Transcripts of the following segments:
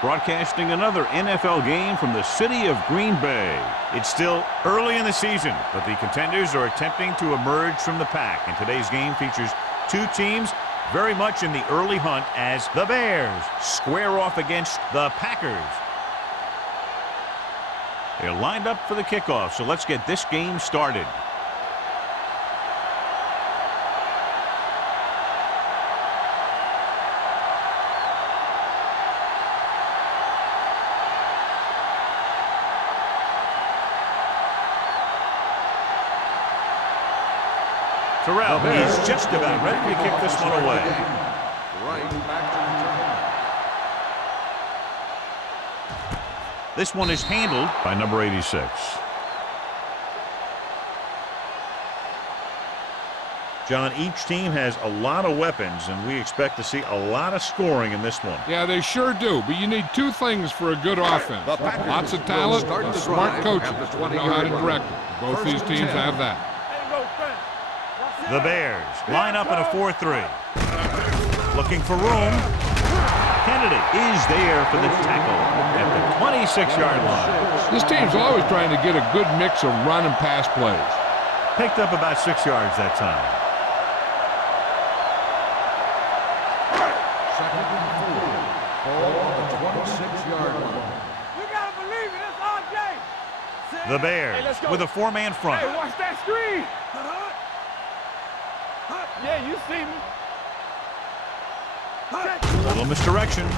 broadcasting another NFL game from the city of Green Bay. It's still early in the season, but the contenders are attempting to emerge from the pack. And today's game features two teams very much in the early hunt as the Bears square off against the Packers. They're lined up for the kickoff, so let's get this game started. Terrell is just about ready to kick this one away. Right back to return. This one is handled by number 86. John, each team has a lot of weapons, and we expect to see a lot of scoring in this one. Yeah, they sure do, but you need two things for a good offense. Lots of talent and smart coaches who know how to direct it. Both these teams have that. The Bears line up in a 4-3. Looking for room. Kennedy is there for the tackle at the 26-yard line. This team's always trying to get a good mix of run and pass plays. Picked up about 6 yards that time. Second and 4. Ball on the 26-yard line. You gotta believe it, it's RJ. The Bears with a four-man front. Hey, watch that screen. Yeah, you see me. A little misdirection.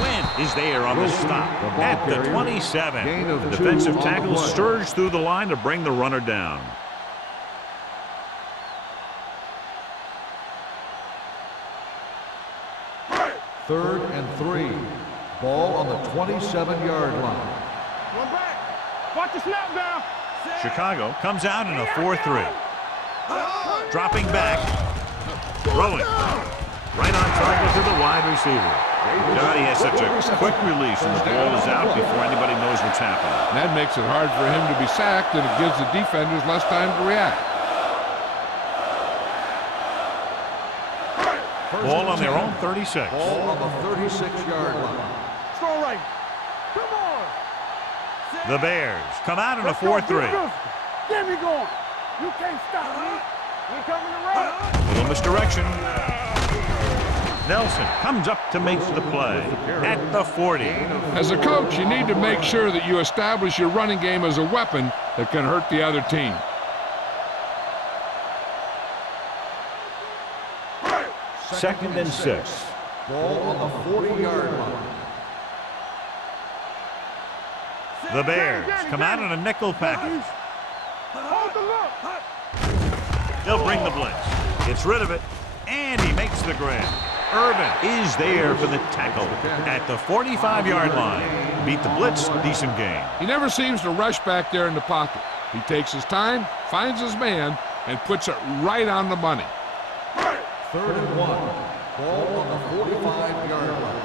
Quinn is there on the stop at the 27. The defensive tackle surged through the line to bring the runner down. Third and 3. Ball on the 27-yard line. One back. Watch the snap down. Chicago comes out in a 4-3. Dropping back. Throwing. Right on target to the wide receiver. Johnny has such a quick release, and the ball is out before anybody knows what's happening. And that makes it hard for him to be sacked, and it gives the defenders less time to react. Ball on their own 36. Ball on the 36-yard line. Throw right. Come on. The Bears come out in a 4-3. Get me going. You can't stop me. We coming to run. Little misdirection. Nelson comes up to make the play at the 40. As a coach, you need to make sure that you establish your running game as a weapon that can hurt the other team. Second and 6. Ball on the 40-yard line. The Bears come out in a nickel package. Hold the look. They'll bring the blitz. Gets rid of it, and he makes the grab. Irvin is there for the tackle at the 45-yard line. Beat the blitz, decent game. He never seems to rush back there in the pocket. He takes his time, finds his man, and puts it right on the money. Third and 1. Ball on the 45-yard line.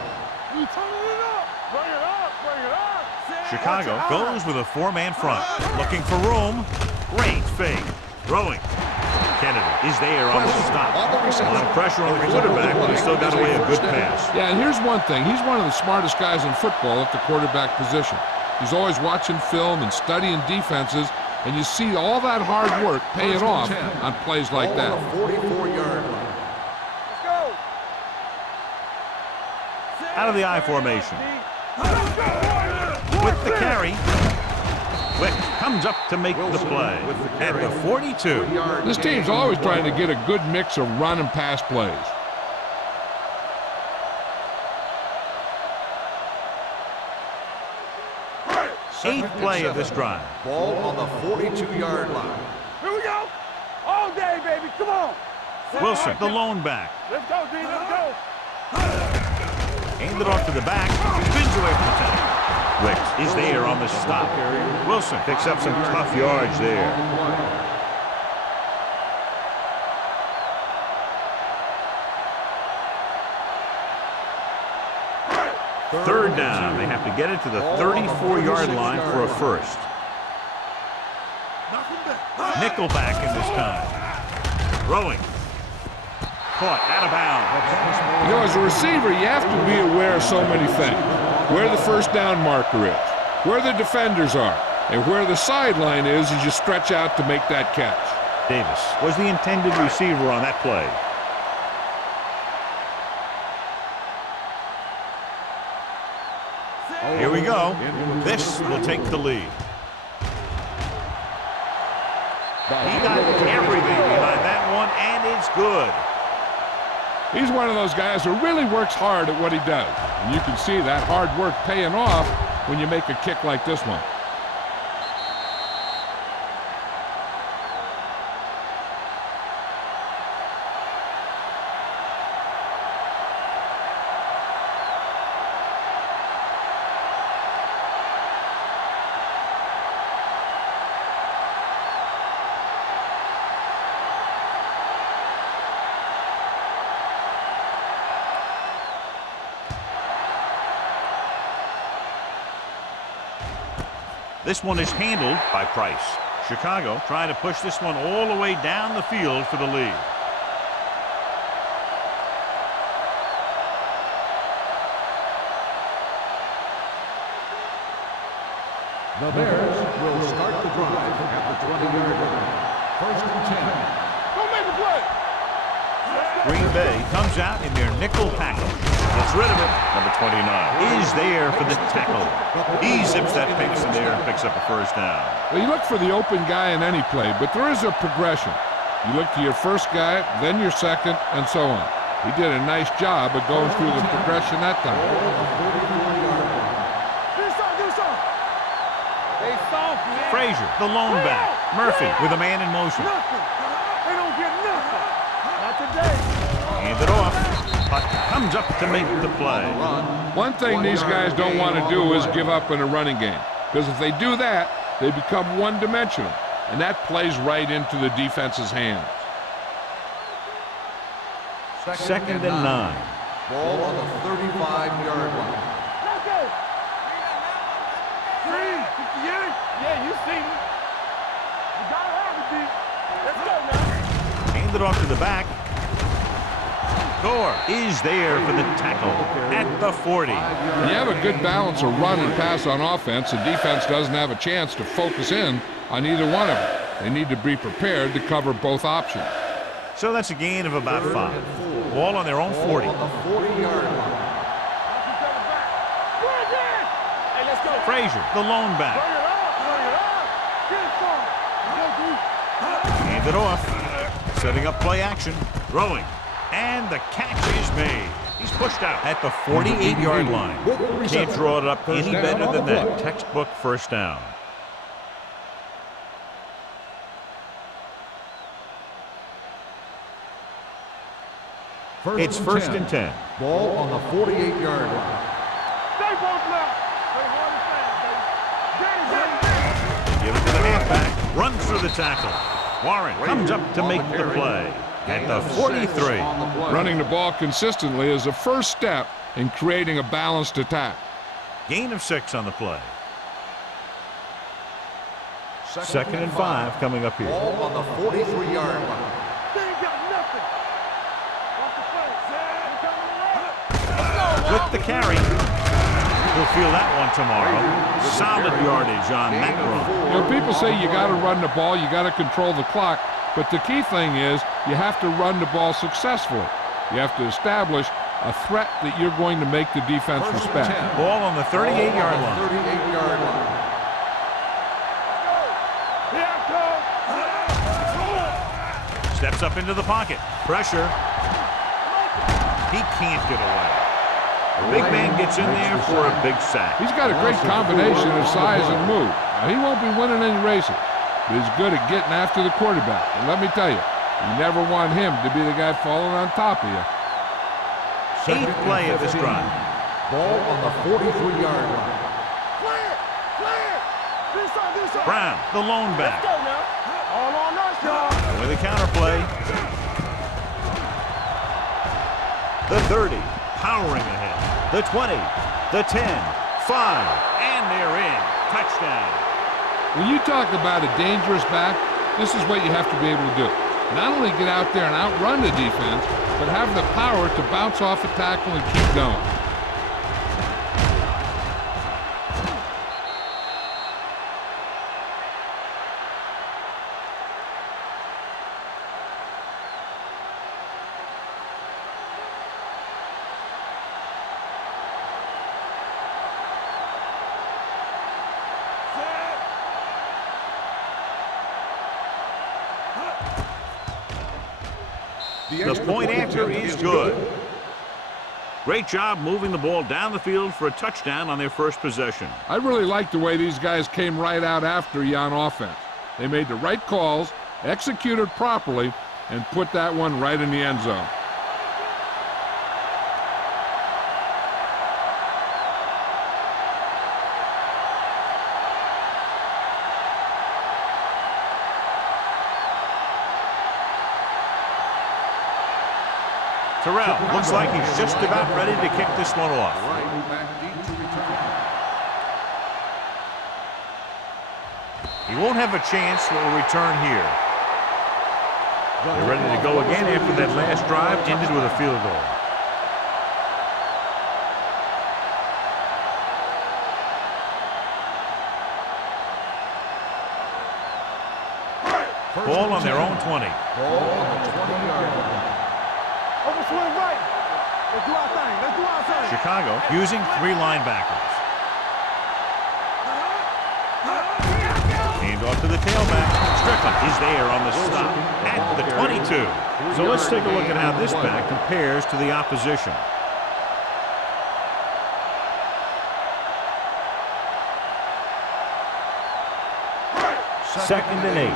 You turning it up. Bring it up. Bring it up. Chicago goes with a four-man front. Looking for room. Great fake. Throwing. Kennedy is there on the stop. A lot of pressure on the quarterback, but he still got away a good pass. Yeah, and here's one thing. He's one of the smartest guys in football at the quarterback position. He's always watching film and studying defenses, and you see all that hard work paying off on plays like that. 44-yard line. Let's go. Out of the I formation. With the carry. Wick comes up to make the play at the 42. This team's always trying to get a good mix of run and pass plays. Eighth play of this drive. Ball on the 42-yard line. Here we go. All day, baby. Come on. Wilson, the lone back. Let's go, D. Let's go. Aimed it off to the back. Spins away from the tackle. Wicks is there on the stop. Wilson picks up some tough yards there. Third down. They have to get it to the 34-yard line for a first. Nickelback in this time. Throwing. Caught out of bounds. You know, as a receiver, you have to be aware of so many things. Where the first down marker is, where the defenders are, and where the sideline is as you stretch out to make that catch. Davis was the intended receiver on that play. Here we go. This will take the lead. He got everything behind that one, and it's good. He's one of those guys who really works hard at what he does. And you can see that hard work paying off when you make a kick like this one. This one is handled by Price. Chicago trying to push this one all the way down the field for the lead. The Bears will start the drive at the 20-yard line. 1st and 10. Don't make a play. Green Bay comes out in their nickel tackle. Gets rid of it. Number 29 is there for the tackle. He zips that pace in there and picks up a first down. Well, you look for the open guy in any play, but there is a progression. You look to your first guy, then your second, and so on. He did a nice job of going through the progression that time. Frazier, the lone back. Murphy with a man in motion. Nothing. They don't get nothing. Not today. Hand it off. But comes up to make the play. One thing these guys don't want to do is give up in a running game. Because if they do that, they become one-dimensional. And that plays right into the defense's hands. 2nd and 9. Ball on the 35-yard line. Let's go. 358. Yeah, you see me. You gotta have it, D. Let's go now. Hand it off to the back. Gore is there for the tackle at the 40. When you have a good balance of run and pass on offense, the defense doesn't have a chance to focus in on either one of them. They need to be prepared to cover both options. So that's a gain of about 5. Ball on their own 40. On the 40-yard line. Hey, let's go. Frazier, the lone back. Hand it off. Setting up play action. Throwing. And the catch is made. He's pushed out at the 48-yard line. Can't draw it up any better than that. Textbook first down. It's 1st and 10. Ball on the 48-yard line. Stay both left. Stay hard and fast, baby. Give it to the halfback. Runs through the tackle. Warren comes up to make the play at the 43. Running the ball consistently is the first step in creating a balanced attack. Gain of 6 on the play. 2nd and 5 coming up here. Ball on the 43-yard line. They ain't got nothing. Off the play. Coming around. With the carry. He'll feel that one tomorrow. Solid yardage on that run. You know, people say you got to run the ball, you got to control the clock, but the key thing is you have to run the ball successfully. You have to establish a threat that you're going to make the defense respect. Ball on the 38-yard line. 38-yard line. Here it comes. Steps up into the pocket. Pressure. He can't get away. The big man gets in there for a big sack. He's got a great combination of size and move. Now, he won't be winning any races, but he's good at getting after the quarterback. And let me tell you, you never want him to be the guy falling on top of you. 8th play of this drive. Ball on the 43-yard line. Clear. Clear. This side. Brown, the lone Let's back. go now. All on us, y'all. With a counter play. The 30, powering ahead. The 20, the 10, 5, and they're in. Touchdown. When you talk about a dangerous back, this is what you have to be able to do. Not only get out there and outrun the defense, but have the power to bounce off a tackle and keep going. The point after is good. Great job moving the ball down the field for a touchdown on their first possession. I really like the way these guys came right out after you on offense. They made the right calls, executed properly, and put that one right in the end zone. Terrell looks like he's just about ready to kick this one off. He won't have a chance for a return here. They're ready to go again after that last drive ended with a field goal. Ball on their own 20. Ball on the 20-yard line. Overswing right. Let's do our thing. Let's do our thing. Chicago using 3 linebackers. Hand off to the tailback. Strickland is there on the stop at the 22. So let's take a look at how this back compares to the opposition. Second and 8.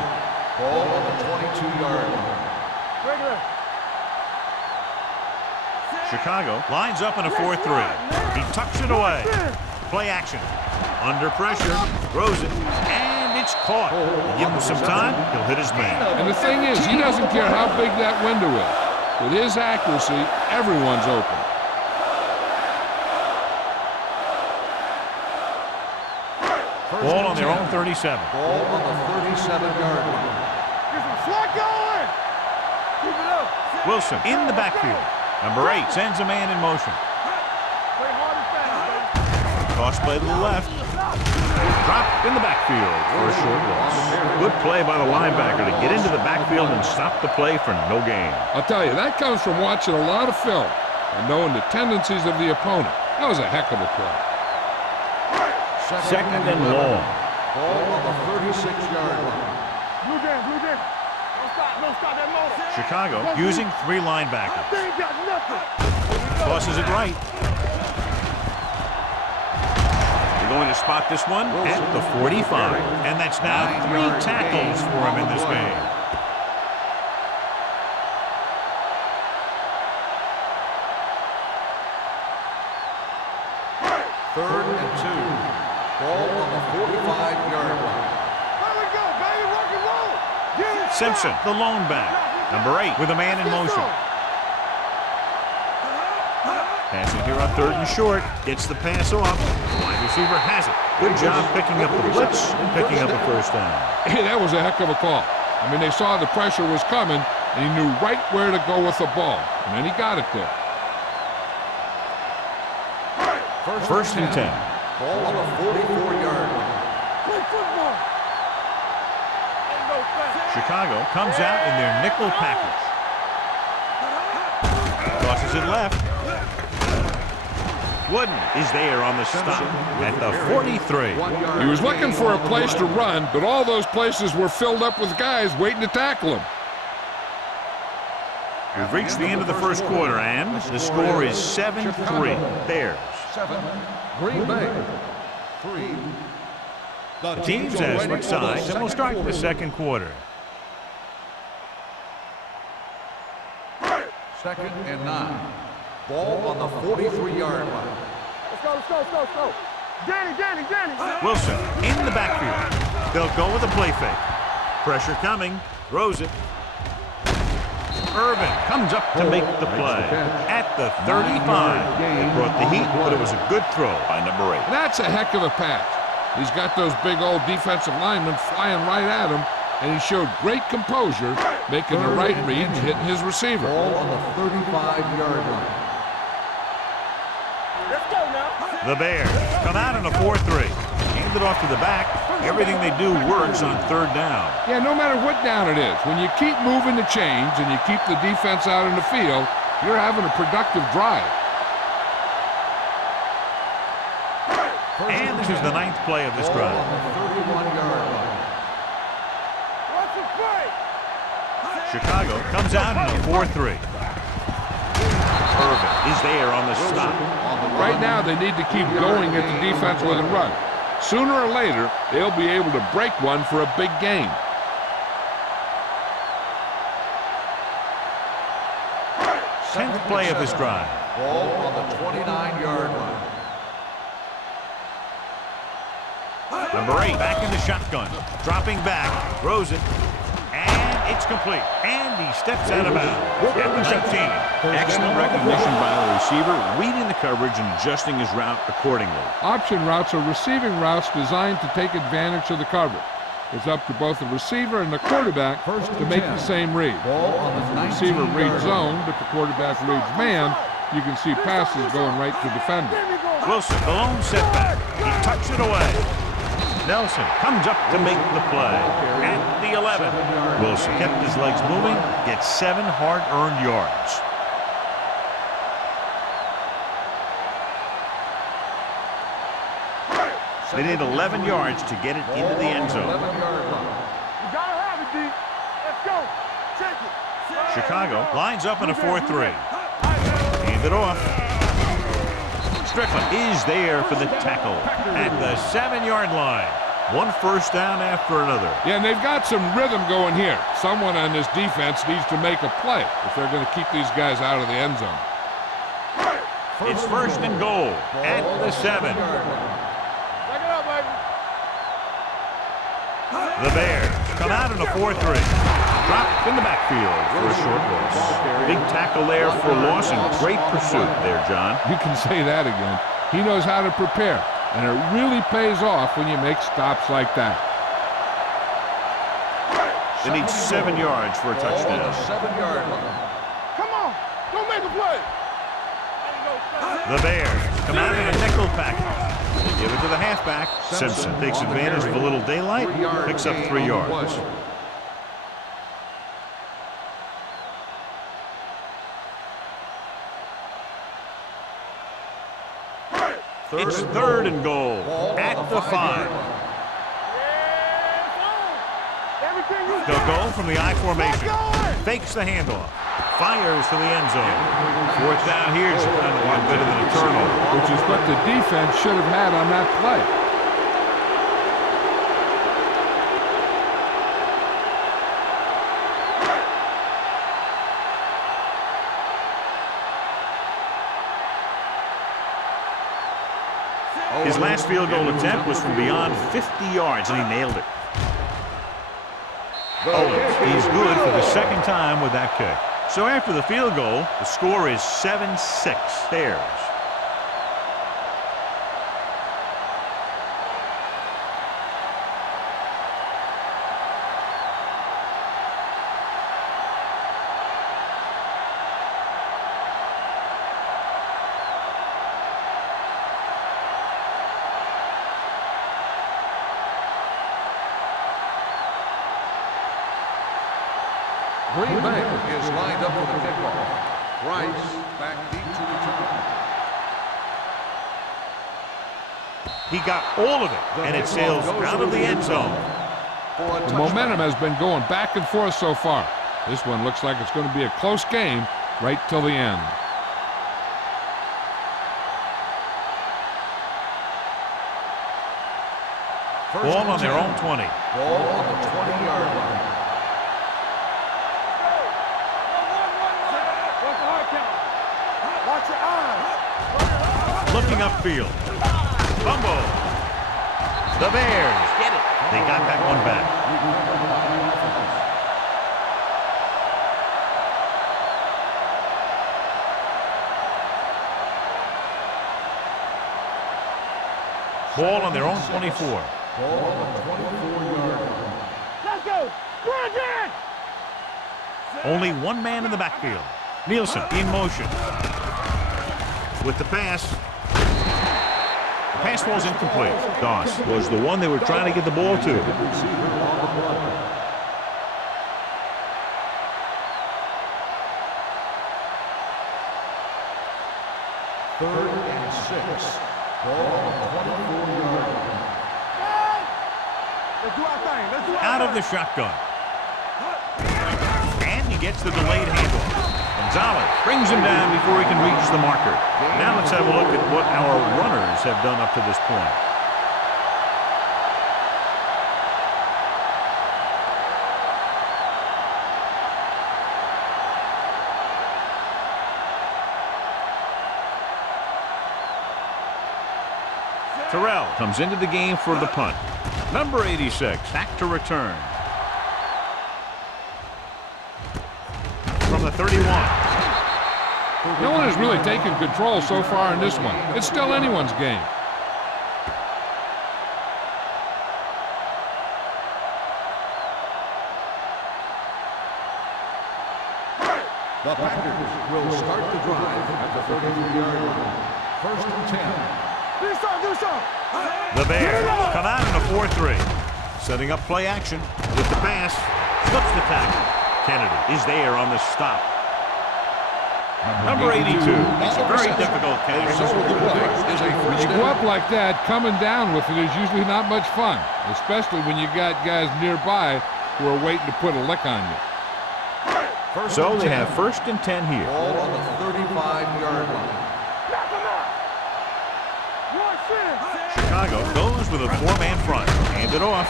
Ball on the 22-yard line. Regular. Chicago lines up in a 4-3. He tucks it away. Play action. Under pressure. Throws it. And it's caught. Give him some time. He'll hit his man. And the thing is, he doesn't care how big that window is. With his accuracy, everyone's open. Ball on their own 37. Ball on the 37-yard line. Get some slack going. Keep it up. Wilson in the backfield. Number 8 sends a man in motion. Play hard and fast. Toss play to the left. Drop in the backfield for a short loss. Good play by the linebacker to get into the backfield and stop the play for no gain. I'll tell you, that comes from watching a lot of film and knowing the tendencies of the opponent. That was a heck of a play. Second and long. Ball on the 36-yard line. Blue game, blue game. Don't stop that motor. Chicago using 3 linebackers. They ain't got nothing. Tosses it right. They're going to spot this one at the 45. And that's now 3 tackles for him in this game. Third and 2. Ball on the 45-yard line. There we go, baby. Rock and roll. Get it. Simpson, the lone back. Number 8 with a man in motion. Passing here on 3rd and short. Gets the pass off. The wide receiver has it. Good job picking up the blitz and picking up a first down. Hey, that was a heck of a call. I mean, they saw the pressure was coming, and he knew right where to go with the ball. And then he got it there. First and 10. Ball on the 44-yard line. Play football. Ain't no fast. Chicago comes out in their nickel package. Tosses it left. Wooden is there on the stop at the 43. He was looking for a place to run, but all those places were filled up with guys waiting to tackle him. We've reached the end of the first quarter, and the score is 7-3. Bears. 7. Green Bay. 3. The teams as switch sides, and we'll start the second quarter. Second and 9. Ball on the 43-yard line. Let's go, let's go, let's go, let's go. Danny. Wilson in the backfield. They'll go with a play fake. Pressure coming. Throws it. Irvin comes up to make the play at the 35. It brought the heat, but it was a good throw by number 8. That's a heck of a pass. He's got those big old defensive linemen flying right at him, and he showed great composure, making the right read and hitting his receiver. Ball on the 35-yard line. Let's go now. The Bears come out in a 4-3. Hand it off to the back. Everything they do works on third down. Yeah, no matter what down it is, when you keep moving the chains and you keep the defense out in the field, you're having a productive drive. And this is the 9th play of this drive. On the 31-yard line. What's the play? Chicago comes out in a 4-3. Irvin is there on the stop. Right now, they need to keep going at the defense with a run. Sooner or later, they'll be able to break one for a big gain. Tenth play of this drive. Ball on the 29-yard line. Number 8 back in the shotgun. Dropping back, throws it, and it's complete. And he steps out of bounds at the 19. Excellent recognition by the receiver, reading the coverage and adjusting his route accordingly. Option routes are receiving routes designed to take advantage of the coverage. It's up to both the receiver and the quarterback to make the same read. Ball on If the the receiver 19-yard reads line. zone, but the quarterback reads man, you can see passes going right to defender. Wilson, the lone setback. He tucks it away. Nelson comes up to make the play. At the 11. Wilson kept his legs moving, gets 7 hard-earned yards. They need 11 yards to get it into the end zone. 11-yard line. You gotta have it, D. Let's go. Check it. Chicago lines up in a 4-3. Hand it off. Strickland is there for the tackle at the 7-yard line. 1 first down after another. Yeah, and they've got some rhythm going here. Someone on this defense needs to make a play if they're going to keep these guys out of the end zone. It's first and goal at the 7. Back it up, baby. The Bears come out in a 4-3. Dropped in the backfield for a short loss. Big tackle there for a loss and great pursuit there, John. You can say that again. He knows how to prepare, and it really pays off when you make stops like that. They need 7 yards for a Ball on touchdown. the 7-yard line. Come on. Don't make a play. The Bears come out in a nickel package. They give it to the halfback. Simpson takes advantage of a little daylight, picks up 3 yards. It's third and goal at the 5. Everything you They'll go from the I formation. Fakes the handoff. Fires to the end zone. 4th down here is kind of a lot better than a turnover. Which is what the defense should have had on that play. His last field goal attempt was from beyond 50 yards, and he nailed it. Owens, he's good for the 2nd time with that kick. So after the field goal, the score is 7-6 Bears. Green Bay is lined up for the kickoff. Rice back deep to return. He got all of it, and it sails out of the end zone. The momentum has been going back and forth so far. This one looks like it's going to be a close game right till the end. Ball on their own 20. Ball on the 20-yard line. watch your eyes. Looking upfield. Fumble. The Bears get it. They got that one back. Ball on their own 24. Ball on the 24-yard line. Let's go. Only one man in the backfield. Nielsen in motion. With the pass. The pass falls incomplete. Doss was the one they were trying to get the ball to. Third and 6. Ball on the 24-yard line. Let's do our thing. Let's do our Out of the shotgun. And he gets the delayed handoff. Gonzalez brings him down before he can reach the marker. Now let's have a look at what our runners have done up to this point. Terrell comes into the game for the punt. Number 86 back to return. From the 31. No one has really taken control so far in this one. It's still anyone's game. The Packers will start the drive at the 33-yard line. First and 10. Do something. The Bears come out in a 4-3. Setting up play action with the pass. Slips the tackle. Kennedy is there on the stop. Number 82 makes a very difficult catch. When you go up like that, coming down with it is usually not much fun, especially when you got guys nearby who are waiting to put a lick on you. So they have first and 10 here. Ball on the 35-yard line. Chicago goes with a 4-man front. Hand it off.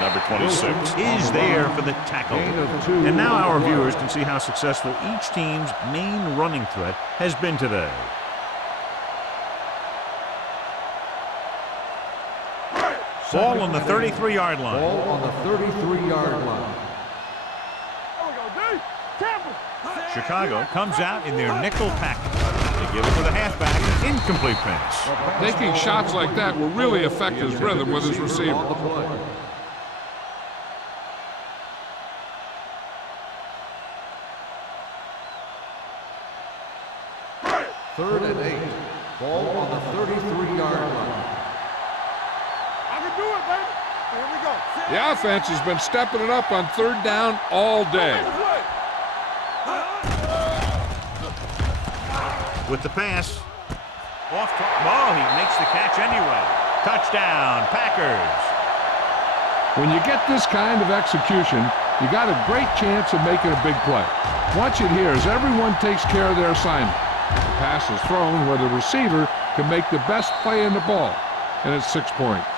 Number 26 is there for the tackle. And now our viewers can see how successful each team's main running threat has been today. Ball on the 33-yard line. Ball on the 33-yard line. Chicago comes out in their nickel package. They give it to the halfback. Incomplete pass. Taking shots like that will really affect his rhythm with his receiver. Third and 8. Ball on the 33-yard line. I can do it, baby. Here we go. The offense has been stepping it up on third down all day. With the pass. Off to, oh, he makes the catch anyway. Touchdown, Packers. When you get this kind of execution, you got a great chance of making a big play. Watch it here as everyone takes care of their assignment. The pass is thrown where the receiver can make the best play in the ball, and it's 6 points.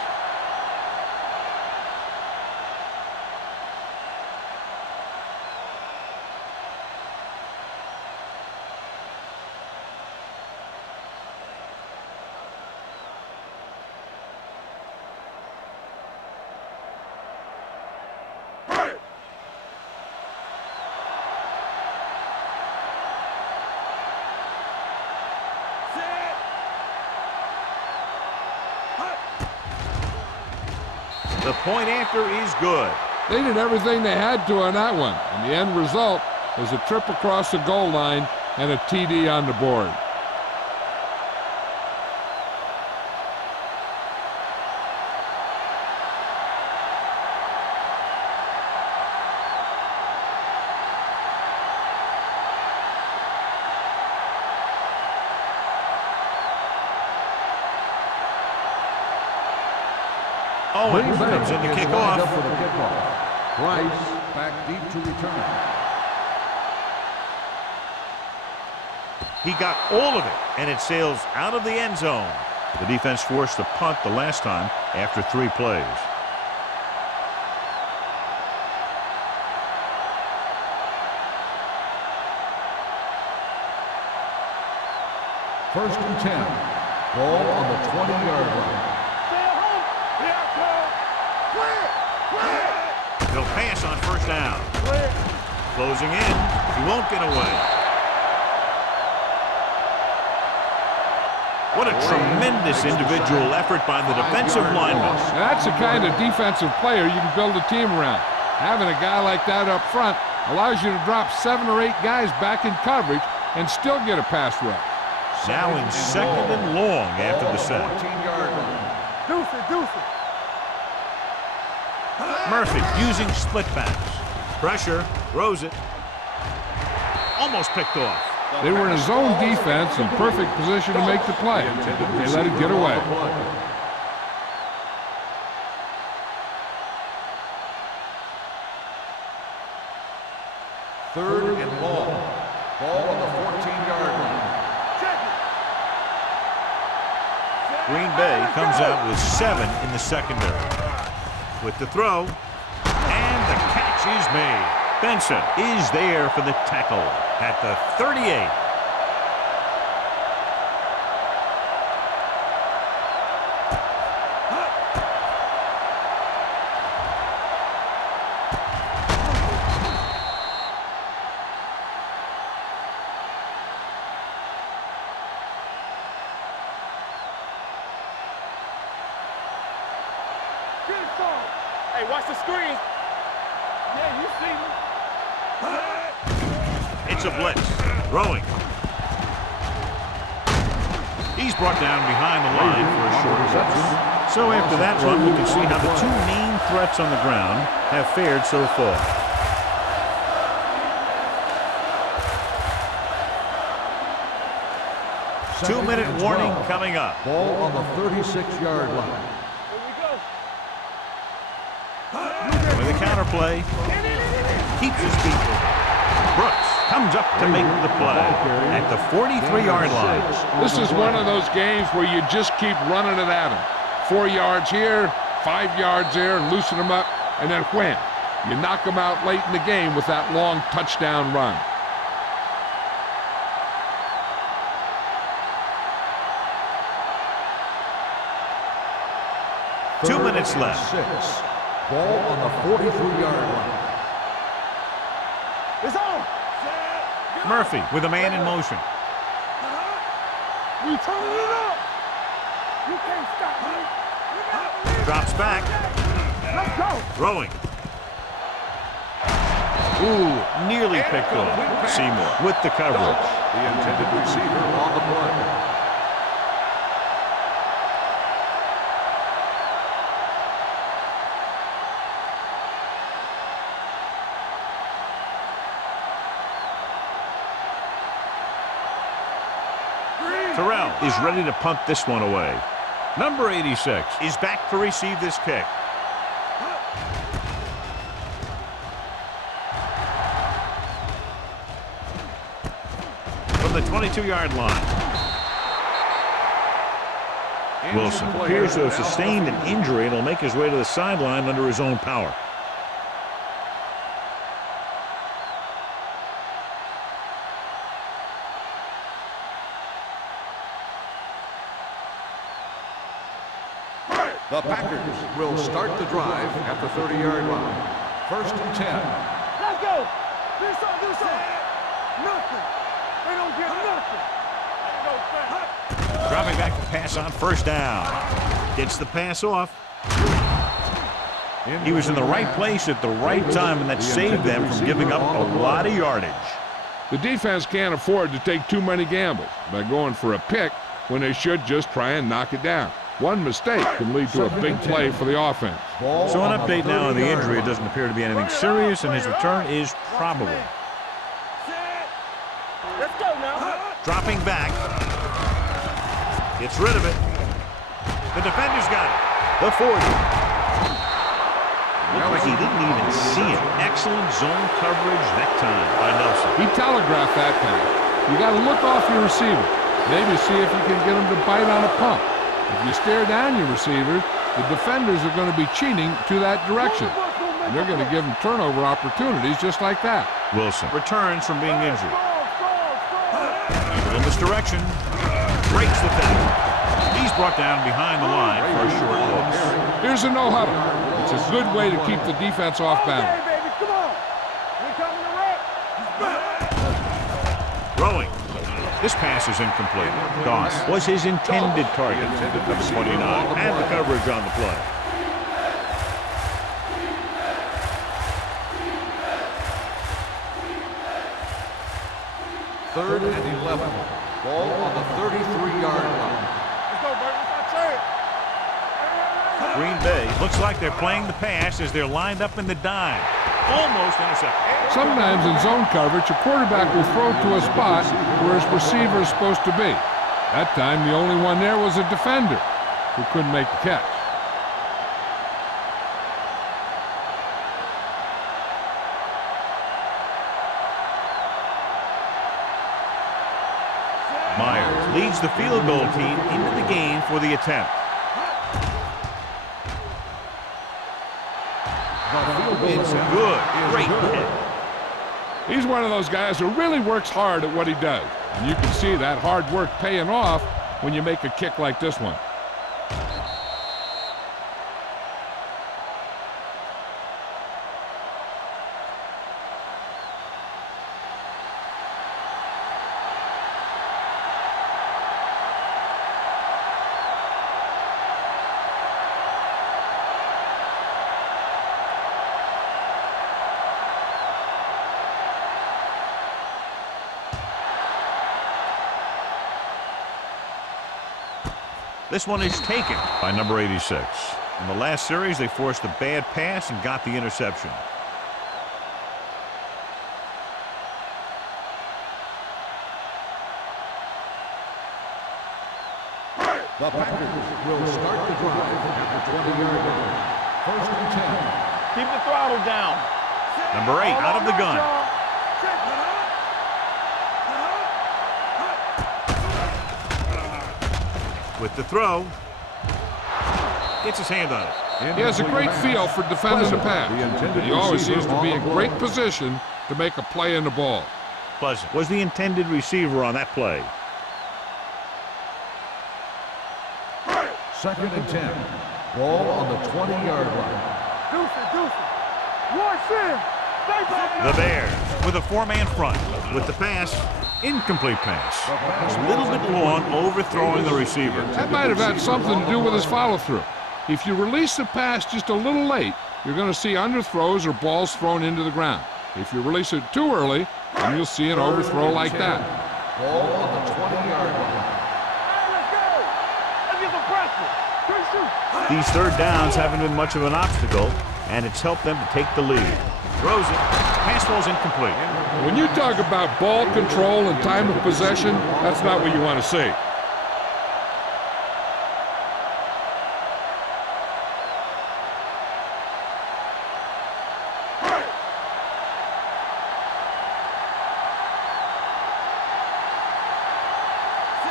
The point after is good. They did everything they had to on that one, and the end result was a trip across the goal line and a TD on the board. Owens comes in to kick off. For the kickoff. Price back deep to return. He got all of it, and it sails out of the end zone. The defense forced the punt the last time after 3 plays. First and 10. Ball on the 20-yard line. He'll pass on first down. Closing in. He won't get away. What a tremendous individual effort by the defensive lineman. That's the kind of defensive player you can build a team around. Having a guy like that up front allows you to drop 7 or 8 guys back in coverage and still get a pass rush. Now in second and long after the set. 14-yard line. Deuce it, deuce it. Murphy using split backs. Pressure, throws it. Almost picked off. They were in a zone defense in perfect position to make the play. They let it get away. Third and long. Ball on the 14-yard line. Green Bay comes out with 7 in the secondary. With the throw, and the catch is made. Benson is there for the tackle at the 38. Hey, watch the screen. Yeah, you see me. It's a blitz. Throwing. He's brought down behind the line for a short reception. So after that run, we can see how the 2 main threats on the ground have fared so far. Two-minute warning coming up. Ball on the 36-yard line. With a counterplay, keeps his feet moving. Brooks comes up to make the play at the 43-yard line. This is one of those games where you just keep running it at them. 4 yards here, 5 yards there, loosen them up, and then wham. You knock them out late in the game with that long touchdown run. Two minutes left. 6. Ball on the 43-yard line. It's on. Murphy with a man in motion. We turn it up. You can't stop me. Drops back. Let's go. Throwing. Ooh, nearly picked off. Seymour with the coverage. The intended receiver on the play. Terrell is ready to punt this one away. Number 86 is back to receive this kick. From the 22-yard line. Wilson appears to have sustained an injury and will make his way to the sideline under his own power. The Packers will start the drive at the 30-yard line. First and 10. Let's go. Do something. Nothing. They don't get nothing. Ain't no thing. Dropping back to pass on first down. Gets the pass off. He was in the right place at the right time, and that saved them from giving up a lot of yardage. The defense can't afford to take too many gambles by going for a pick when they should just try and knock it down. One mistake can lead to a big play for the offense. So an update now on the injury. It doesn't appear to be anything serious, and his return is probable. Let's go now. Dropping back. Gets rid of it. The defender's got it. The 40. Looked like he didn't even see it. Excellent zone coverage that time by Nelson. He telegraphed that pass. You got to look off your receiver. Maybe see if you can get him to bite on a pump. If you stare down your receivers, the defenders are going to be cheating to that direction. And they're going to give them turnover opportunities just like that. Wilson returns from being injured. In this direction. Breaks the tackle. He's brought down behind the line for a short loss. Here's a no-huddle. It's a good way to keep the defense off balance. Hey, baby, come on. We coming to wreck. Throwing. This pass is incomplete. Goss was his intended target. Number 29 and the coverage on the play. 3rd and 11. Ball on the 33-yard line. Let's go, Bert. Let's not trade. Green Bay looks like they're playing the pass as they're lined up in the dime. Almost intercepted. Sometimes in zone coverage, a quarterback will throw to a spot where his receiver is supposed to be. That time, the only one there was a defender who couldn't make the catch. Myers leads the field goal team into the game for the attempt. It's good. Great hit. He's one of those guys who really works hard at what he does. And you can see that hard work paying off when you make a kick like this one. This one is taken by number 86. In the last series, they forced a bad pass and got the interception. The Packers will start the drive at the 20-yard line. 1st and 10. Keep the throttle down. Number 8 out of the gun. With the throw. Gets his hand on it. He has a great feel for defending the pass. He always seems to be in great position to make a play in the ball. Pleasant was the intended receiver on that play. 2nd and 10. Ball on the 20-yard line. Watch him. The Bears with a 4-man front. With the pass, incomplete pass. A little bit long, overthrowing the receiver. That might have had something to do with his follow-through. If you release the pass just a little late, you're going to see underthrows or balls thrown into the ground. If you release it too early, then you'll see an overthrow like that. Ball on the 20-yard line. Let's go. Let's get some pressure. These third downs haven't been much of an obstacle, and it's helped them to take the lead. Throws it. Pass ball's incomplete. When you talk about ball control and time of possession, that's not what you want to see.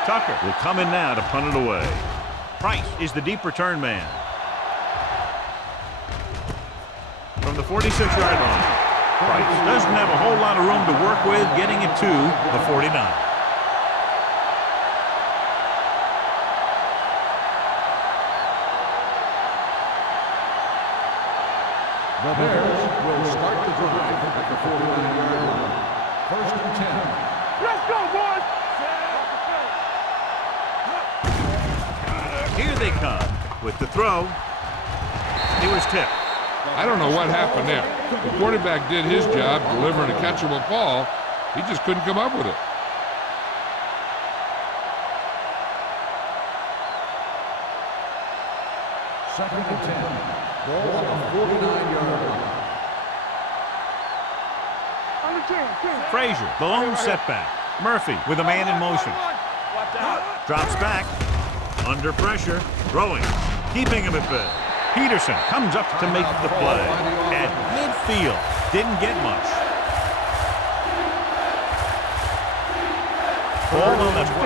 Tucker will come in now to punt it away. Price is the deep return man. From the 46-yard line, Price doesn't have a whole lot of room to work with, getting it to the 49. The Bears will start the drive at the 49-yard line. 1st and 10. Let's go, boys. Here they come with the throw. He was tipped. I don't know what happened there. The quarterback did his job delivering a catchable ball. He just couldn't come up with it. Second and 10. Ball on the 49-yard line. Frazier, the lone setback. Murphy with a man in motion. Drops back. Under pressure. Throwing. Keeping him at bay. Peterson comes up to make the play. At midfield. Didn't get much. Ball on the 50.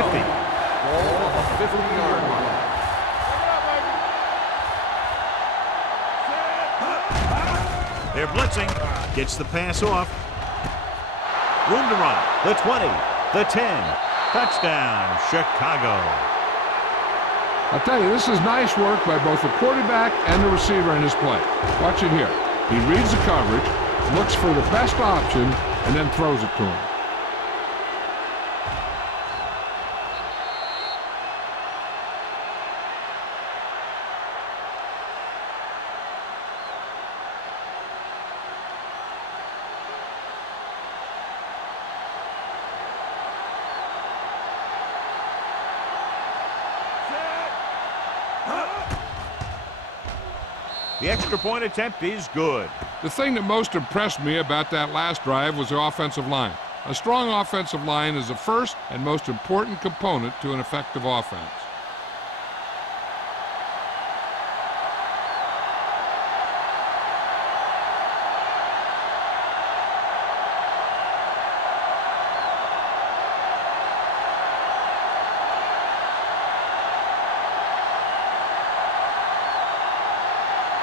Ball on the 50-yard line. They're blitzing. Gets the pass off. Room to run. The 20. The 10. Touchdown, Chicago. I'll tell you, this is nice work by both the quarterback and the receiver in his play. Watch it here. He reads the coverage, looks for the best option, and then throws it to him. The extra point attempt is good. The thing that most impressed me about that last drive was the offensive line. A strong offensive line is the first and most important component to an effective offense.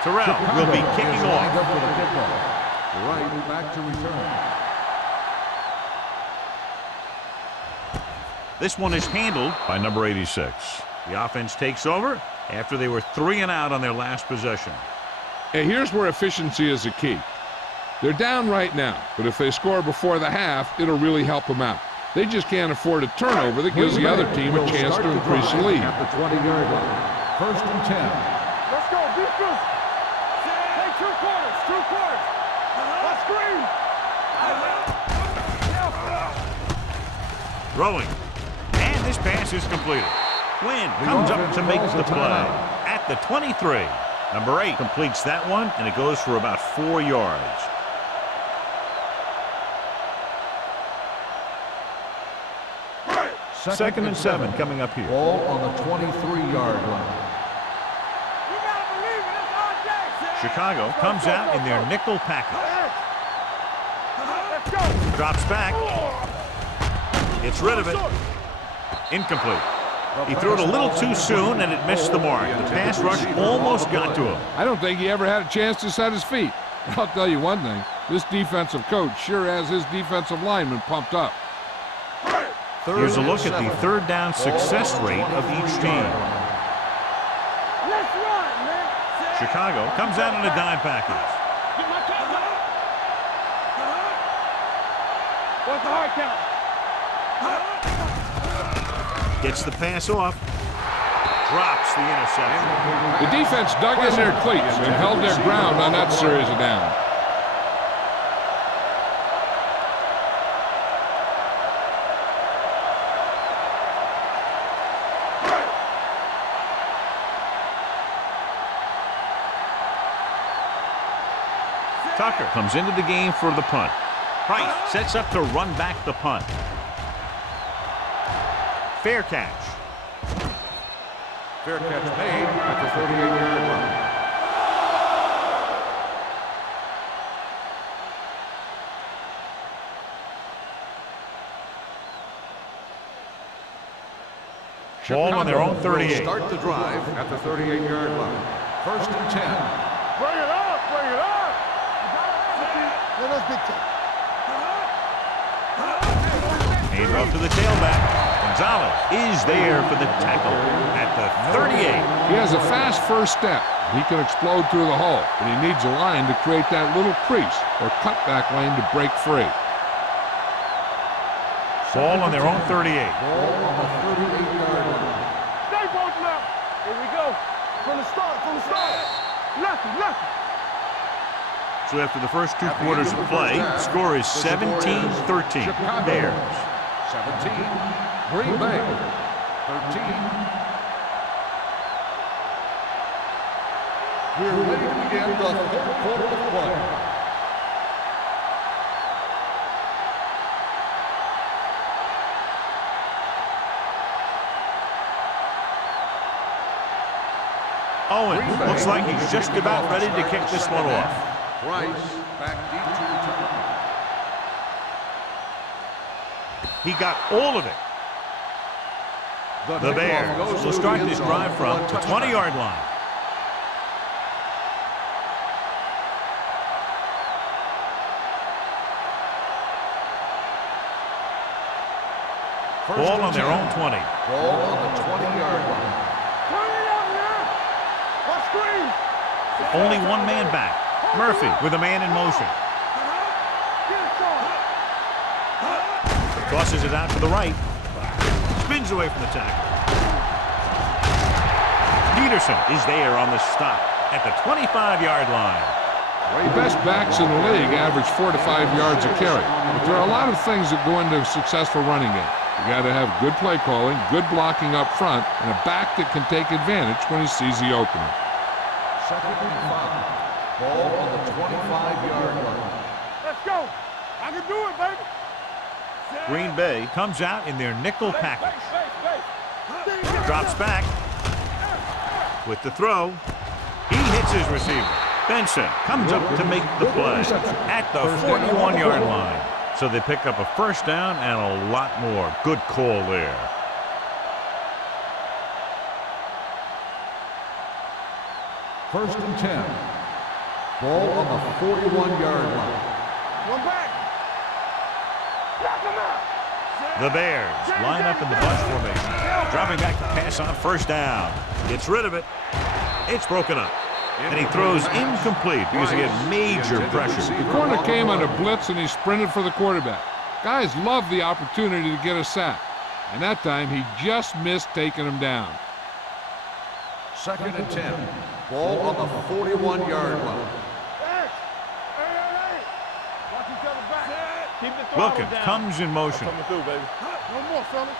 Terrell will be kicking off. Right back to return. This one is handled by number 86. The offense takes over after they were 3 and out on their last possession. And here's where efficiency is the key. They're down right now, but if they score before the half, it'll really help them out. They just can't afford a turnover that gives the other team a chance to increase the lead. At the 20-yard line. First and 10. Let's go, defense. Take 2 quarters, 2 quarters. Let's screen. Throwing. And this pass is completed. Quinn comes up to make the play at the 23. Number 8 completes that one, and it goes for about 4 yards. Second and 7 coming up here. Ball on the 23-yard line. Chicago comes out in their nickel package. Drops back. Gets rid of it. Incomplete. He threw it a little too soon, and it missed the mark. The pass rush almost got to him. I don't think he ever had a chance to set his feet. I'll tell you one thing. This defensive coach sure has his defensive linemen pumped up. Here's a look at the third down success rate of each team. Let's run, man. Chicago comes out in a dime package. What's the hard count? Gets the pass off. Drops the interception. The defense dug in their cleats and held their ground on that series of downs. Tucker comes into the game for the punt. Price sets up to run back the punt. Fair catch. Fair catch made at the 38-yard line. Ball on their own 38. Start the drive at the 38-yard line. First and 10. Bring it up, bring it up. Let us be tough. Hand off to the tailback. Gonzalez is there for the tackle at the 38. He has a fast first step. He can explode through the hole, but he needs a line to create that little crease or cutback lane to break free. Ball on their own 38. Ball on the 38-yard line. Stay both now. Here we go. From the start, from the start. Nothing. So after the first 2 quarters of play, the score is 17-13. Bears. 17. Green Bay. 13. We're ready to begin the third quarter of play. Owen looks like he's just about ready to kick this one off. Price back deep to return. He got all of it. The Bears will start this drive from the 20-yard line. Ball on their own 20. Ball on the 20-yard line. Turn it up now. Let's screen. Only one man back. Murphy with a man in motion. Get it going. Tosses it out to the right. Spins away from the tackle. Peterson is there on the stop at the 25-yard line. The best backs in the league average 4 to 5 yards a carry. But there are a lot of things that go into a successful running game. You got to have good play calling, good blocking up front, and a back that can take advantage when he sees the opening. Second and 5. Ball on the 25-yard line. Let's go. I can do it, baby. Green Bay comes out in their nickel package. Drops back with the throw. He hits his receiver. Benson comes up to make the play at the 41-yard line. So they pick up a first down and a lot more. Good call there. First and 10. Ball on the 41-yard line. One back. Knock him out. The Bears line up in the bunch formation. Dropping back to pass on first down. Gets rid of it. It's broken up. And he throws incomplete because he had major pressure. The corner came on a blitz and he sprinted for the quarterback. Guys love the opportunity to get a sack. And that time he just missed taking him down. Second and 10. Ball on the 41-yard line. Watch each other back. Keep the throttle Wilkins down. comes in motion. Coming through, baby. No more, fella.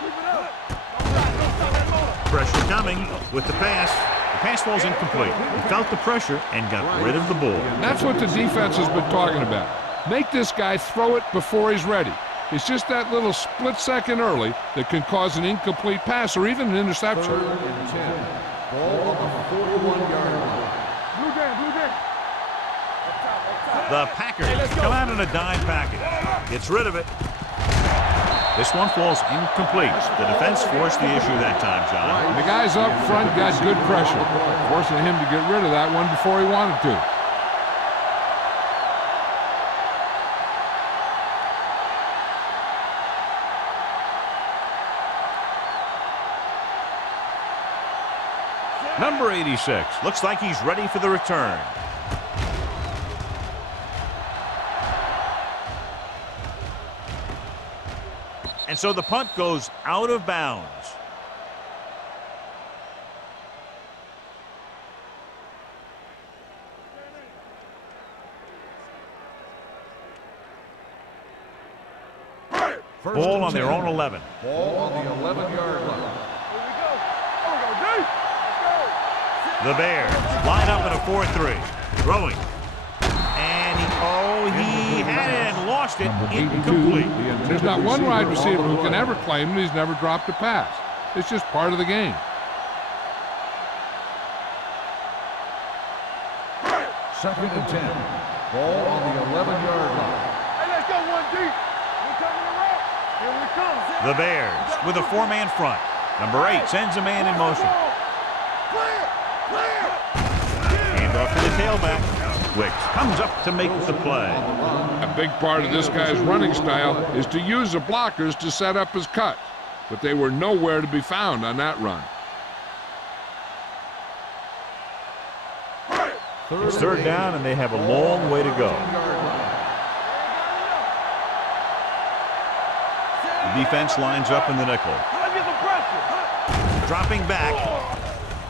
Keep it up. Don't stop that motor. Pressure coming with the pass. The pass falls incomplete. He felt the pressure and got rid of the ball. That's what the defense has been talking about. Make this guy throw it before he's ready. It's just that little split second early that can cause an incomplete pass or even an interception. Third and 10. Ball on the 41-yard line. Blue game, blue game. The Packers come out in a dime package. Gets rid of it. This one falls incomplete. The defense forced the issue that time, John. The guys up front got good pressure, forcing him to get rid of that one before he wanted to. Number 86. Looks like he's ready for the return. And so the punt goes out of bounds. Ball on their own 11. Ball on the 11-yard line. Here we go. Oh, we go deep. Let's go. The Bears line up in a 4-3. Throwing. And he had it and lost it. Incomplete. There's not one wide receiver who can ever claim that he's never dropped a pass. It's just part of the game. Second and 10. Ball on the 11-yard line. Hey, let's go one deep. We're coming around. Here we come. The Bears with a 4-man front. Number 8 sends a man in motion. Clear. Clear. Hand off to the tailback. Wicks comes up to make the play. A big part of this guy's running style is to use the blockers to set up his cut, but they were nowhere to be found on that run. It's third down, and they have a long way to go. The defense lines up in the nickel. Let's get some pressure. Dropping back.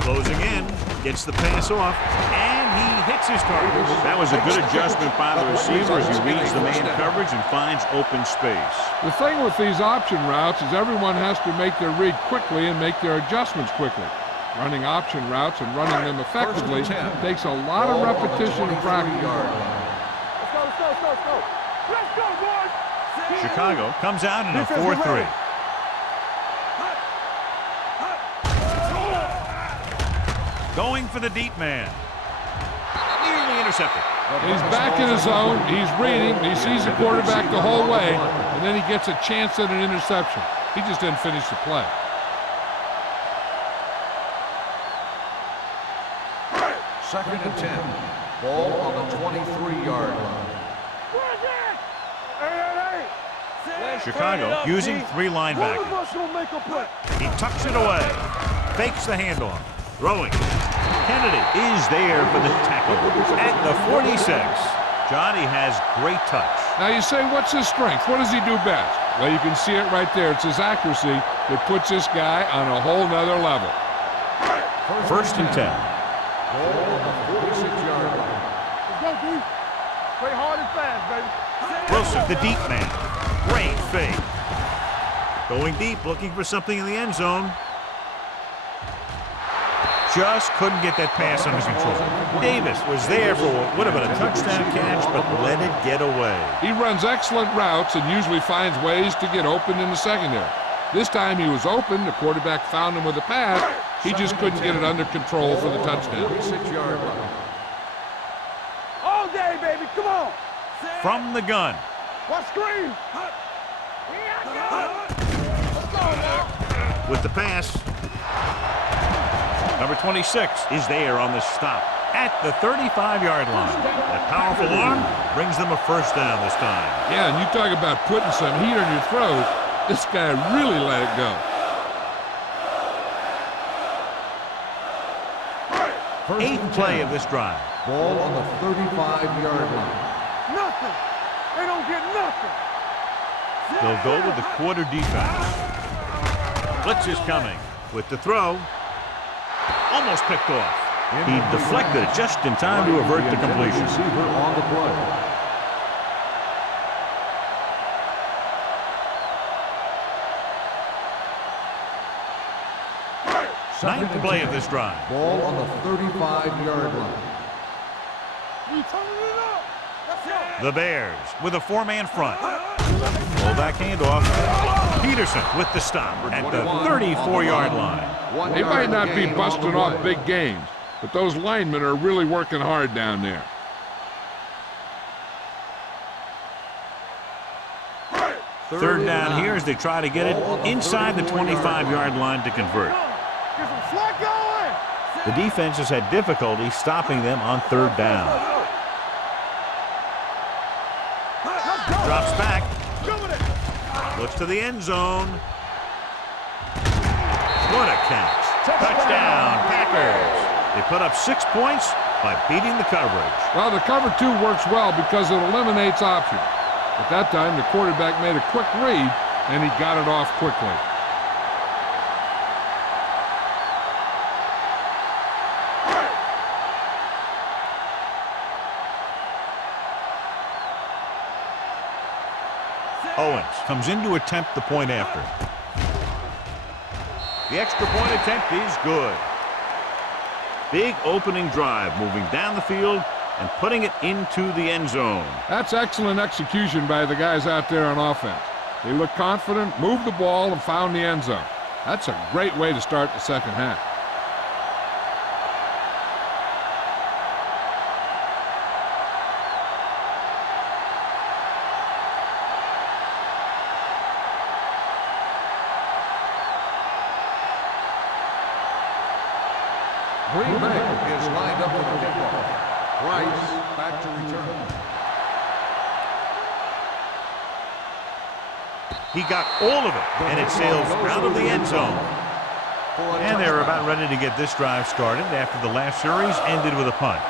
Closing in. Gets the pass off. And he hits his target. That was a good adjustment by the receiver as he reads the man coverage and finds open space. The thing with these option routes is everyone has to make their read quickly and make their adjustments quickly. Running option routes and running them effectively takes a lot of repetition and practice. Let's go, let's go, let's go, let's go. Let's go, boys. Chicago comes out in a 4-3. Going for the deep man. Nearly intercepted. He's back in his zone. He's reading. He sees the quarterback the whole way, and then he gets a chance at an interception. He just didn't finish the play. Second and 10. Ball on the 23-yard line. Chicago using 3 linebackers. He tucks it away. Fakes the handoff. Throwing. Kennedy is there for the tackle at the 46. Johnny has great touch. Now you say, what's his strength? What does he do best? Well, you can see it right there. It's his accuracy that puts this guy on a whole nother level. First and 10. Ball on the 46-yard line. Let's go, D. Play hard and fast, baby. Wilson, the deep man. Great fake. Going deep, looking for something in the end zone. just couldn't get that pass under control. Davis was there for what would have been a touchdown catch, but let it get away. He runs excellent routes and usually finds ways to get open in the secondary. This time he was open. The quarterback found him with a pass. He just couldn't get it under control for the touchdown. 6-yard line. All day, baby. Come on. From the gun. What screen? Let's go now. With the pass. Number 26 is there on the stop at the 35-yard line. That powerful arm brings them a first down this time. Yeah, and you talk about putting some heat on your throat. This guy really let it go. Eighth play of this drive. Ball on the 35-yard line. Nothing. They don't get nothing. They'll go with the quarter defense. Blitz is coming with the throw. Almost picked off. He deflected it just in time to avert the completion. Receiver on the play. Ninth play of this drive. Ball on the 35-yard line. We turning it up. Let's go. The Bears with a four-man front. Pull back handoff. Peterson with the stop at the 34-yard line. They might not be busting off big games, but those linemen are really working hard down there. Third down here as they try to get it inside the 25-yard line to convert. Get some slack going. The defense has had difficulty stopping them on third down. Drops back. Looks to the end zone. What a catch. Touchdown, Packers. They put up 6 points by beating the coverage. Well, the cover two works well because it eliminates options. At that time, the quarterback made a quick read, and he got it off quickly. Owens comes in to attempt the point after. The extra point attempt is good. Big opening drive, moving down the field and putting it into the end zone. That's excellent execution by the guys out there on offense. They looked confident, moved the ball, and found the end zone. That's a great way to start the second half. Green Bay is lined up for the kickoff. Rice back to return. He got all of it, and it sails out of the end zone. And they're about ready to get this drive started after the last series ended with a punt.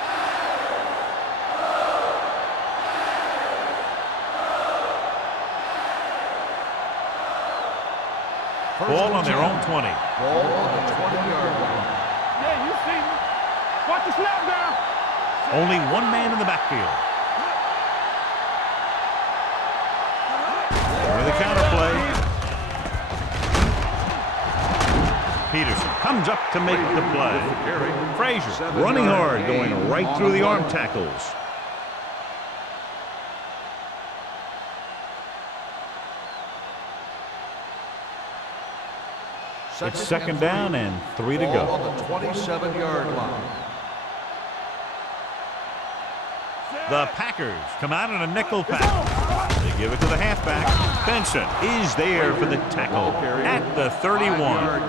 Ball on their own 20. Ball on the 20-yard line. Yeah, you see me. Watch the snap down. Only one man in the backfield. For the counter play. Peterson comes up to make the play. Frazier running hard, going right through the arm tackles. It's second down and 3 to go. On the 27-yard line. The Packers come out in a nickel pack. They give it to the halfback. Benson is there for the tackle at the 31.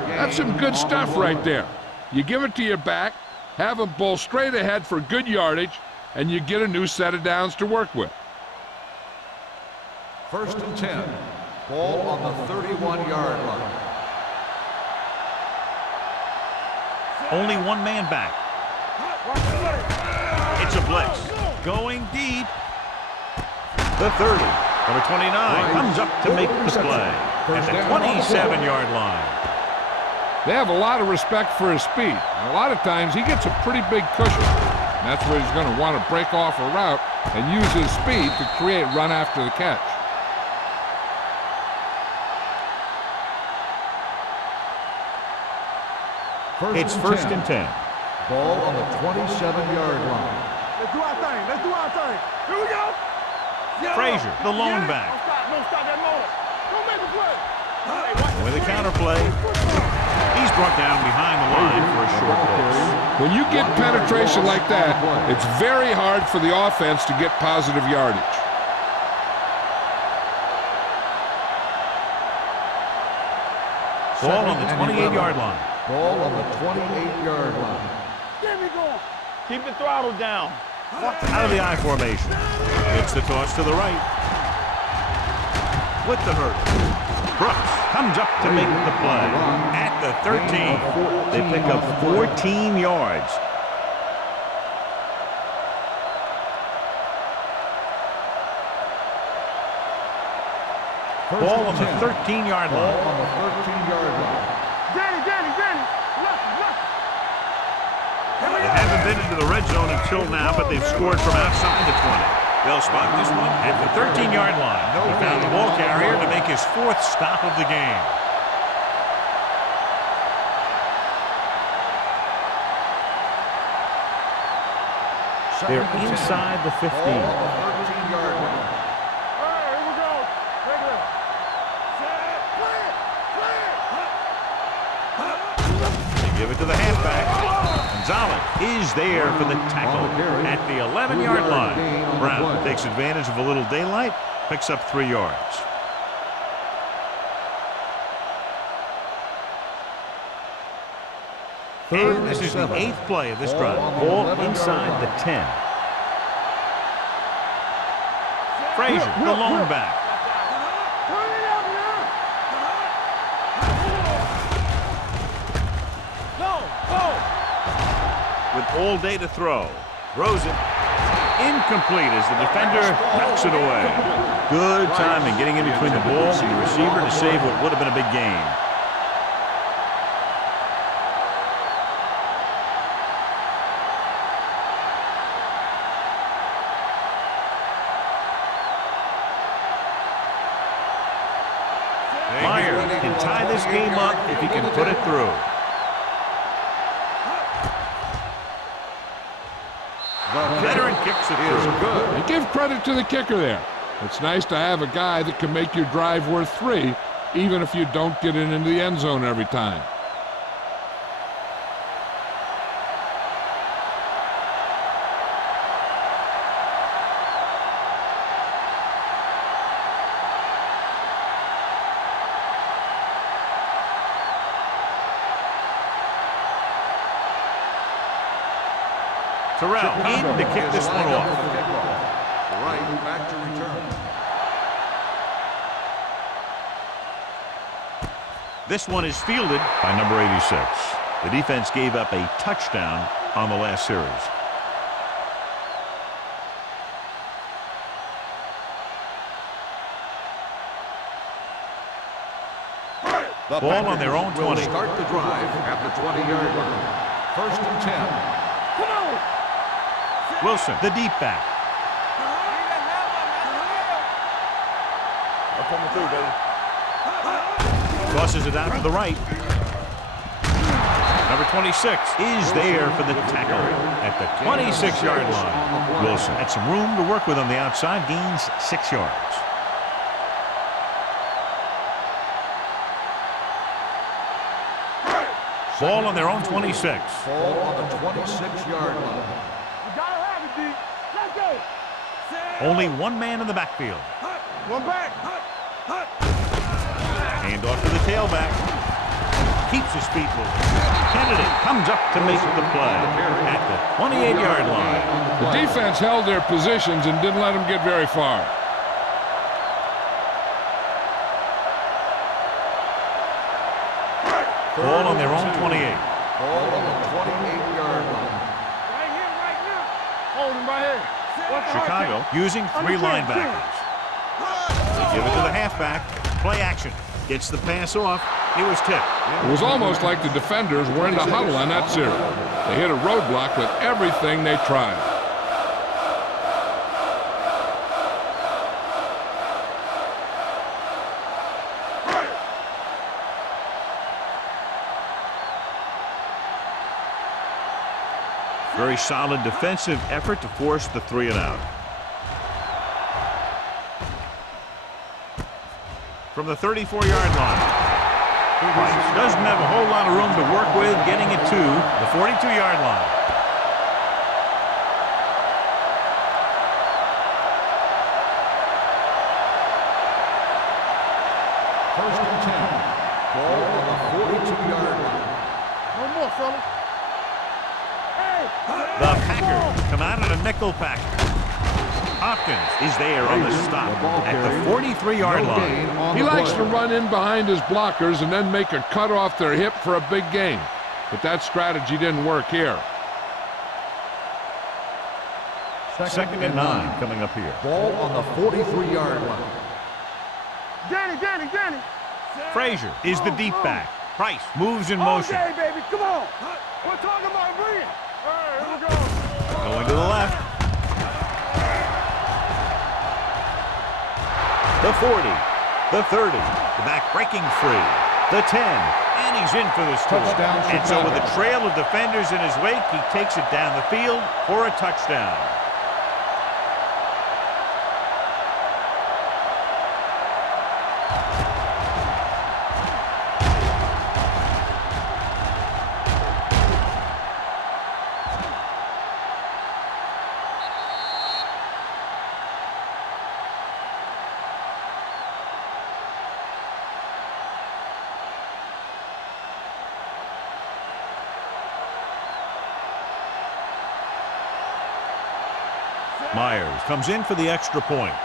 That's some good stuff right there. You give it to your back, have him pull straight ahead for good yardage, and you get a new set of downs to work with. First and 10. Ball on the 31-yard line. Only one man back. It's a blitz. Going deep. The 30. Number 29 comes up to make the play at the 27-yard line. They have a lot of respect for his speed. And a lot of times he gets a pretty big cushion. And that's where he's going to want to break off a route and use his speed to create run after the catch. It's first and 10. Ball on the 27-yard line. Let's do our thing. Let's do our thing. Here we go. Frazier, the lone back. Don't stop that moment. Don't make a play. With a counterplay, he's brought down behind the line for a short loss. When you get penetration like that, it's very hard for the offense to get positive yardage. Ball on the 28-yard line. Ball on the 28-yard line. Get me going. Keep the throttle down. Out of the I formation. It's the toss to the right. With the hurdle. Brooks comes up to make the play. At the 13. They pick up 14 yards. Ball on the 13-yard line. Ball on the 13-yard line. Danny. Left. They haven't been into the red zone until now, but they've scored from outside the 20. They'll spot this one at the 13-yard line. He found the ball carrier to make his 4th stop of the game. They're inside the 15. Ball on the 13-yard line. All right, here we go. Take it. Set. Play it. They give it to the halfback. Gonzalez is there for the tackle at the 11-yard line. Brown takes advantage of a little daylight, picks up 3 yards. And this is the 8th play of this drive. Ball inside the 10. Frazier, the lone back. Turn it up now. Go. With all day to throw. Throws it. Incomplete as the defender knocks it away. Good timing getting in between the ball and the receiver to save what would have been a big gain. Meyer can tie this game up if he can put it through. The veteran kicks it through. And give credit to the kicker there. It's nice to have a guy that can make your drive worth 3, even if you don't get it into the end zone every time. Terrell in to kick this one off. Right back to return. This one is fielded by number 86. The defense gave up a touchdown on the last series. The Ball on their own 20. Will start the drive at the 20-yard line. First and 10. Come on. Wilson, the deep back. I'm coming through, baby. Tosses it out to the right. Number 26 is there for the tackle at the 26-yard line. Wilson had some room to work with on the outside, gains 6 yards. Ball on their own 26. Ball on the 26-yard line. You gotta have it, D. Let's go. Only one man in the backfield. One back. Hand off to the tailback. Keeps his feet moving. Kennedy comes up to make the play at the 28-yard line. The defense held their positions and didn't let them get very far. Ball on their own 28. Ball on the 28-yard line. Right here, right now. Hold him right here. Watch the Chicago hard using 3 Understand, linebackers. They give it to the halfback. Play action. Gets the pass off. He was tipped. It was almost like the defenders were in the huddle on that series. They hit a roadblock with everything they tried. Very solid defensive effort to force the 3 and out. From the 34-yard line. Price doesn't have a whole lot of room to work with, getting it to the 42-yard line. First and 10. Ball on the 42-yard line. No more, fellas. Hey! The Packers come out in a nickel package. Hopkins is there on the stop at the 43-yard line. He likes to run in behind his blockers and then make a cut off their hip for a big gain. But that strategy didn't work here. Second and 9 coming up here. Ball on the 43-yard line. Danny! Frazier is the deep back. Price moves in motion. Okay, baby, come on. We're talking about bringing. All right, here we go. Going to the left. The 40, the 30, the back breaking free, the 10, and he's in for the score. Touchdown, And so with Chicago. a trail of defenders in his wake, he takes it down the field for a touchdown. Myers comes in for the extra point.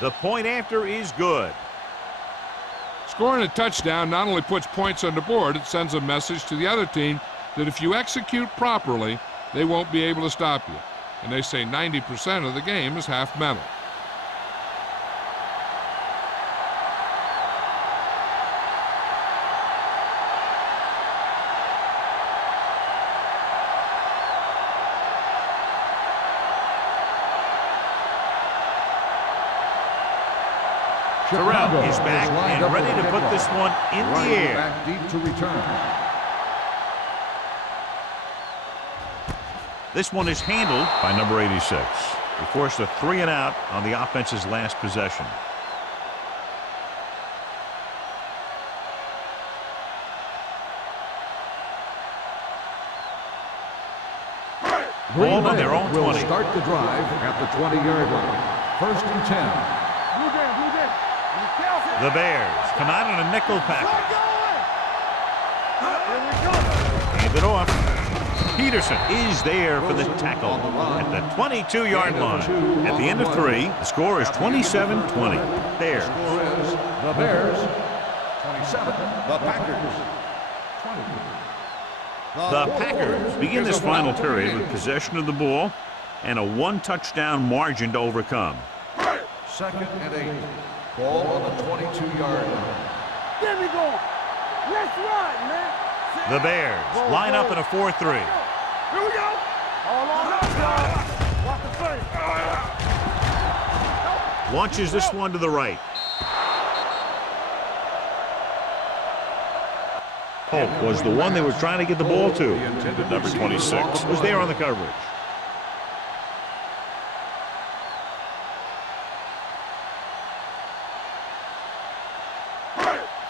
The point after is good. Scoring a touchdown not only puts points on the board, it sends a message to the other team that if you execute properly, they won't be able to stop you. And they say 90% of the game is half mental. Terrell is back and ready to put this one in the air. Back deep to return. This one is handled by number 86. He forced a 3 and out on the offense's last possession. Ball on their own will 20. start the drive at the 20-yard line. First and 10. Blue Dan. Be careful. The Bears come out in a nickel package. Here we go. Hand it off. Peterson is there for the tackle at the 22-yard line. At the end of 3, the score is 27-20. Bears. Score is the Bears 27, the Packers 20. The Packers begin this final period with possession of the ball and a 1-touchdown margin to overcome. Second and 8. Ball on the 22-yard line. There we go. Let's ride, man. The Bears line up in a 4-3. Here we go. All on up, y'all. Watch the face. Launches this one to the right. Polk was the one they were trying to get the ball to. Number 26 was there on the coverage.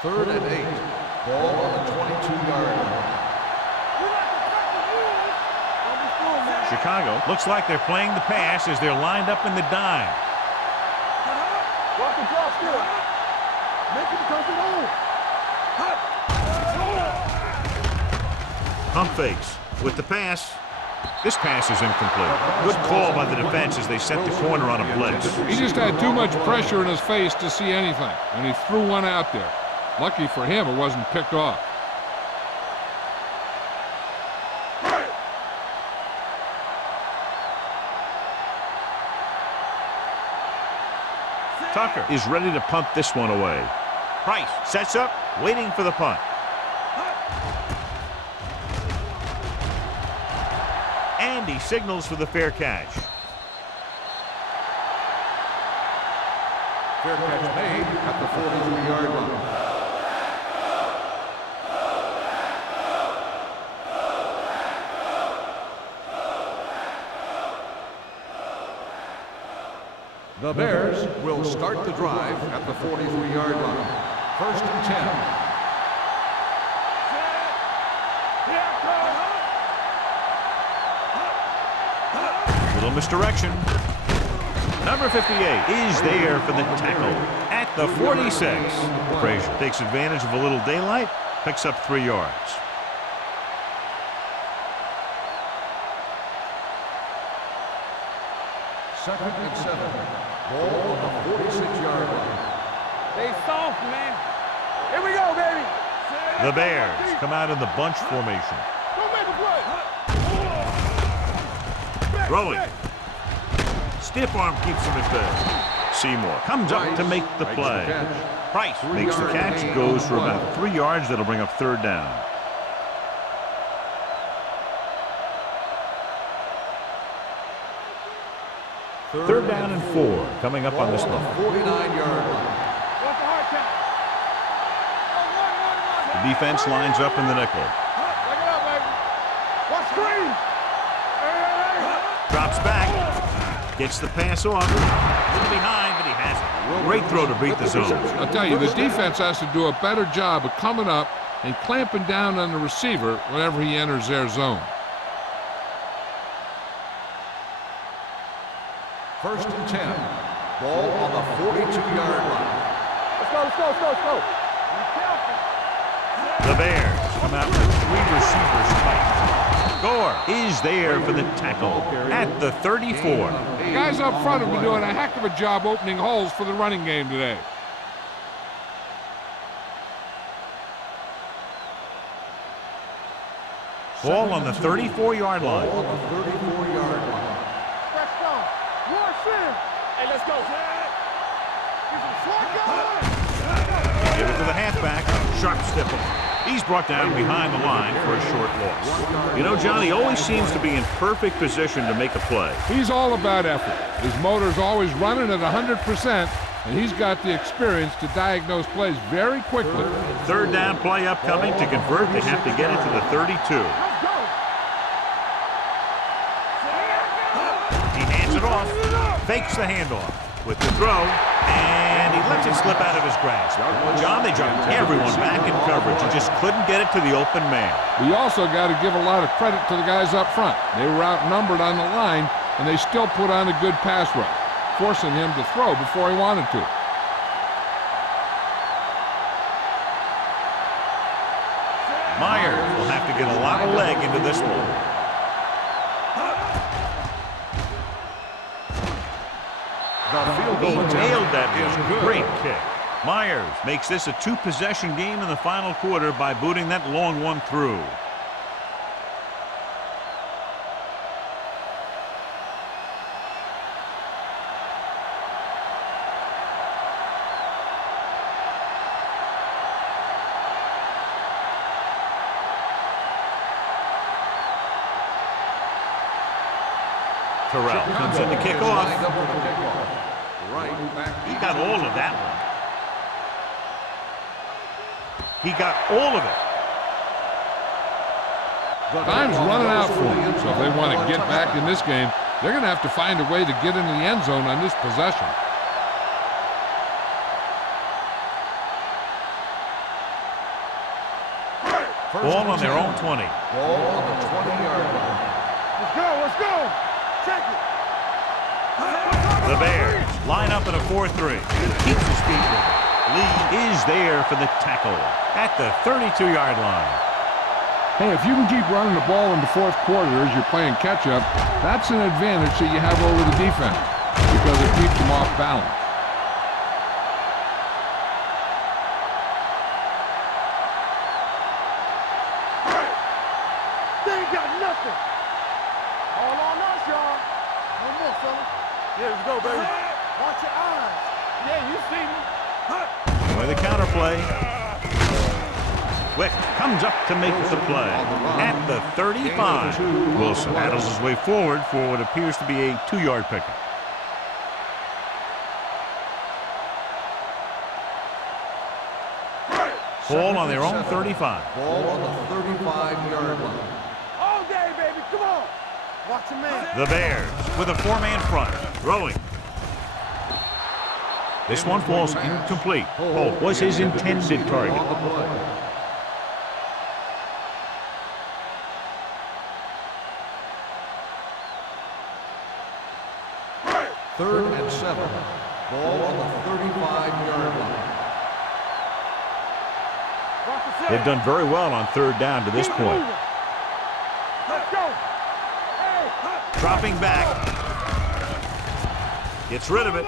Third and 8. Ball on the 22-yard line. Chicago looks like they're playing the pass as they're lined up in the dime. Watch the drop still. Make him touch it on. Pump fakes with the pass. This pass is incomplete. Good call by the defense as they set the corner on a blitz. He just had too much pressure in his face to see anything, and he threw one out there. Lucky for him, it wasn't picked off. Tucker is ready to punt this one away. Price sets up, waiting for the punt. And he signals for the fair catch. Fair catch made at the 43-yard line. The Bears will start the drive at the 43-yard line. First and 10. Little misdirection. Number 58 is there for the tackle at the 46. Frazier takes advantage of a little daylight, picks up 3 yards. Second and 7. Ball on the 46-yard line. Stay soft, man. Here we go, baby. The Bears come out in the bunch formation. Go make a play. Throwing. Stiff arm keeps him at bay. Seymour comes up to make the play. Price makes the catch, goes for about 3 yards. That'll bring up third down. Third down and 4 coming up on this one. 49-yard line. What's the hard count? The defense lines up in the nickel. Take it up, baby. Watch screen. Drops back. Gets the pass off. A little behind, but he has it. Great throw to beat the zone. I'll tell you, the defense has to do a better job of coming up and clamping down on the receiver whenever he enters their zone. First and 10. Ball on the 42-yard line. Let's go. Be careful. The Bears come out with 3 receivers tight. Gore is there for the tackle at the 34. The guys up front have been doing a heck of a job opening holes for the running game today. Ball on the 34-yard line. Ball on the 34-yard line. Let's go. Rush in. Hey, let's go. Give it to the halfback. Sharp stipple. He's brought down behind the line for a short loss. You know, John, he always seems to be in perfect position to make a play. He's all about effort. His motor's always running at 100%, and he's got the experience to diagnose plays very quickly. Third down play upcoming. To convert, they have to get it to the 32. He hands it off. Fakes the handoff with the throw, and he lets it slip out of his grasp. John, they dropped everyone back in coverage and just couldn't get it to the open man. We also got to give a lot of credit to the guys up front. They were outnumbered on the line, and they still put on a good pass rush, forcing him to throw before he wanted to. Myers will have to get a lot of leg into this one. He nailed that one. Great kick. Myers makes this a 2-possession game in the final quarter by booting that long one through. Terrell comes in to kick off. He got all of that one. He got all of it. Time's running out for them, so if they want to get back in this game, they're going to have to find a way to get into the end zone on this possession. Ball on their own 20. Ball on the 20-yard line. Let's go. Check it. The Bears line up in a 4-3. Keeps his feet moving. Lee is there for the tackle at the 32-yard line. Hey, if you can keep running the ball in the fourth quarter as you're playing catch-up, that's an advantage that you have over the defense because it keeps them off balance. They ain't got nothing. All on us, y'all. One more, fella. Yeah, let's go, baby. Watch your eyes. Yeah, you see me. With the counterplay. Wick comes up to make the play at the 35. Wilson battles his way forward for what appears to be a 2-yard pickup. Ball on their own 35. Ball on the 35-yard line. All day, baby. Come on. Watch your man. The Bears with a 4-man front. Throwing. This one falls incomplete. Holt was his intended target. Third and 7. Ball on the 35-yard line. They've done very well on third down to this point. Let's go. Dropping back. Gets rid of it.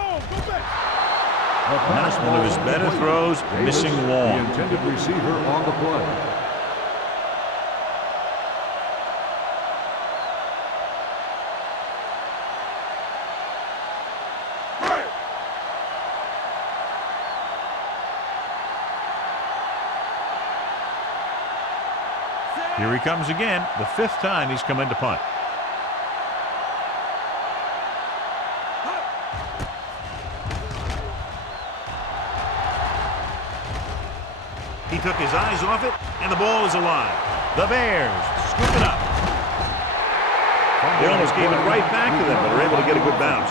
Not one of his better throws, missing long. The intended receiver on the play. Here he comes again, the 5th time he's come in to punt. He took his eyes off it, and the ball is alive. The Bears scoop it up. They almost gave it right back to them, but are able to get a good bounce.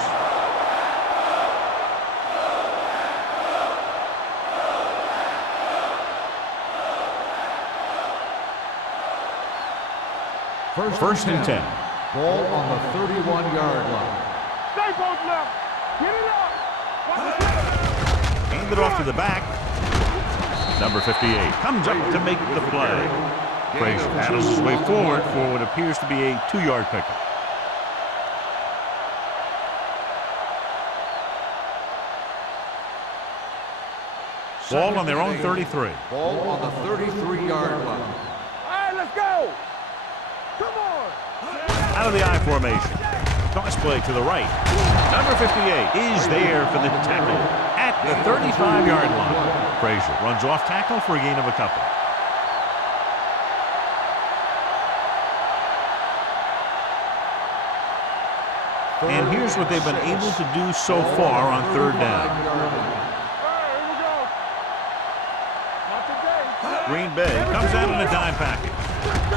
First and 10. Ball on the 31-yard line. Stay both left. Get it up. Hand it off to the back. Number 58 comes up to make the play. Frazier paddles his way forward for what appears to be a 2-yard pickup. Ball on their own 33. Ball on the 33-yard line. All right, let's go. Come on. Out of the I formation. Toss play to the right. Number 58 is there for the tackle at the 35-yard line. Frazier runs off tackle for a gain of a couple. And here's what they've been able to do so far on third down. Green Bay comes out in a dime package.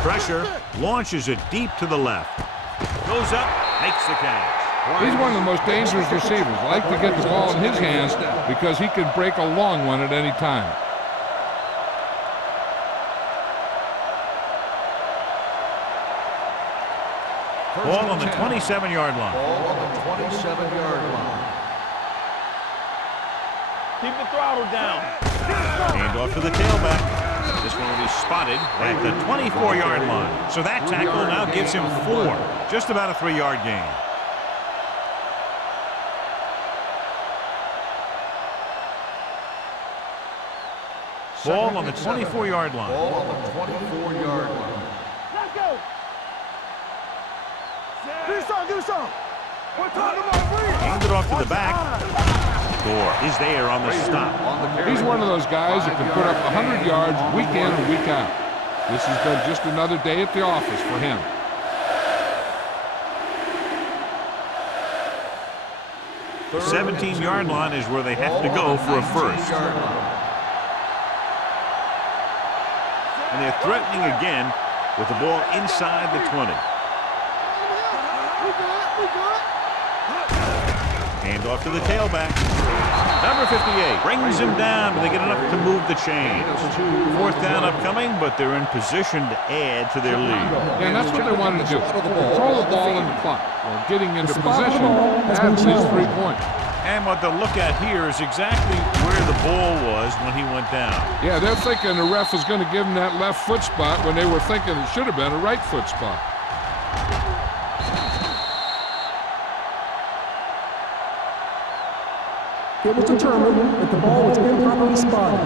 Pressure, launches it deep to the left. Goes up, makes the catch. He's one of the most dangerous receivers. Like to get the ball in his hands because he can break a long one at any time. Ball on the 27-yard line. Ball on the 27-yard line. Keep the throttle down. Hand off to the tailback. This one will be spotted at the 24-yard line. So that tackle now gives him 4. Just about a 3-yard gain. Ball on the 24-yard line. Ball on the 24-yard line. Let's go. Do something. We're talking about breathe. Hand it off to the back. Gore is there on the stop. He's one of those guys that can put up 100 yards week in and week out. This has been just another day at the office for him. The 17-yard line is where they have to go for a first. And they're threatening again with the ball inside the 20. Hand off to the tailback. Number 58 brings him down, but they get enough to move the chains. 4th down upcoming, but they're in position to add to their lead. And that's what they wanted to do. Control the ball and the clock. While getting into position adds these 3 points. And what they'll look at here is exactly where the ball was when he went down. Yeah, they're thinking the ref is going to give him that left foot spot when they were thinking it should have been a right foot spot. It was determined that the ball was improperly spotted.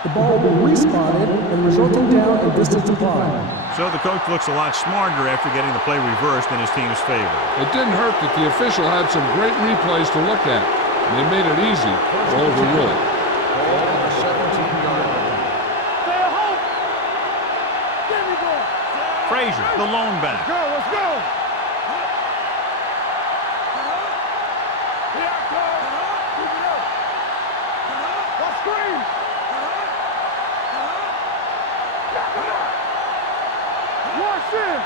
The ball will be respotted and resulting down and distance applied. So the coach looks a lot smarter after getting the play reversed in his team's favor. It didn't hurt that the official had some great replays to look at, and they made it easy to overrule. Ball on the 17-yard line. Stay at home. Give me ball. Frazier, the lone back. Let's go. Here I come. Keep it up. Watch screen. Watch in.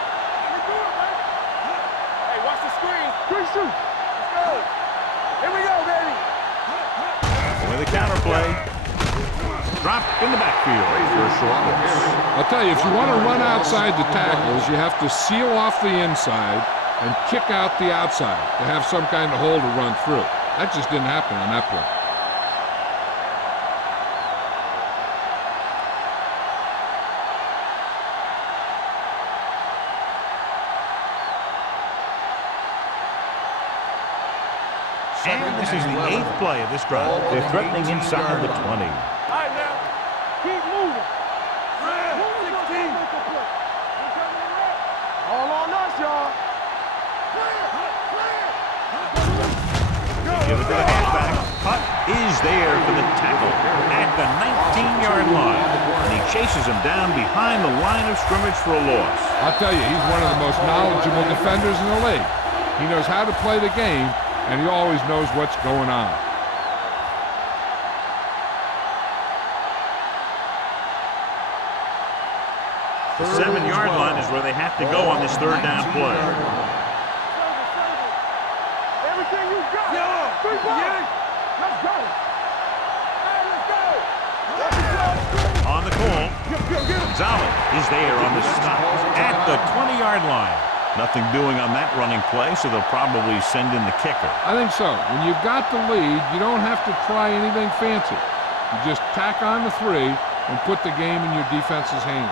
Hey, watch the screen. Good shoot. Let's go. Here we go, baby. counter play. Dropped in the backfield for a short loss. I'll tell you, if you want to run outside the tackles, you have to seal off the inside and kick out the outside to have some kind of hole to run through. That just didn't happen on that play. And this is the 8th play of this drive. They're threatening inside the 20. All right, now. Keep moving. 16. All on us, y'all. Give it to the halfback. Putt is there for the tackle at the 19-yard line. And he chases him down behind the line of scrimmage for a loss. I'll tell you, he's one of the most knowledgeable defenders in the league. He knows how to play the game, and he always knows what's going on. The 7-yard line is where they have to go on this third down play. Everything you got. 3 balls. Let's go. Hey, let's go. On the call, Gonzalez is there on the stop at the 20-yard line. Nothing doing on that running play, so they'll probably send in the kicker. I think so. When you've got the lead, you don't have to try anything fancy. You just tack on the 3 and put the game in your defense's hands.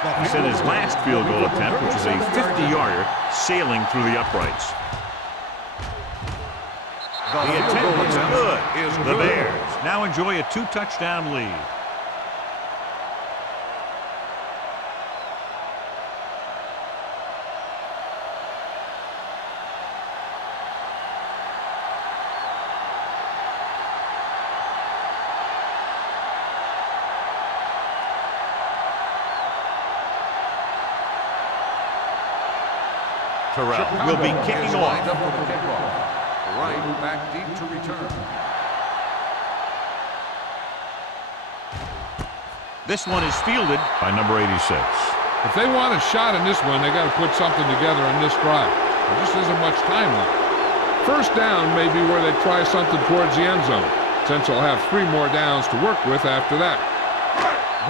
He set his last field goal attempt, which is a 50-yarder, sailing through the uprights. The attempt looks good. The Bears now enjoy a 2-touchdown lead. Terrell will be kicking off. Right back deep to return. This one is fielded by number 86. If they want a shot in this one, they got to put something together on this drive. There just isn't much time left. First down may be where they try something towards the end zone, since they'll have 3 more downs to work with after that.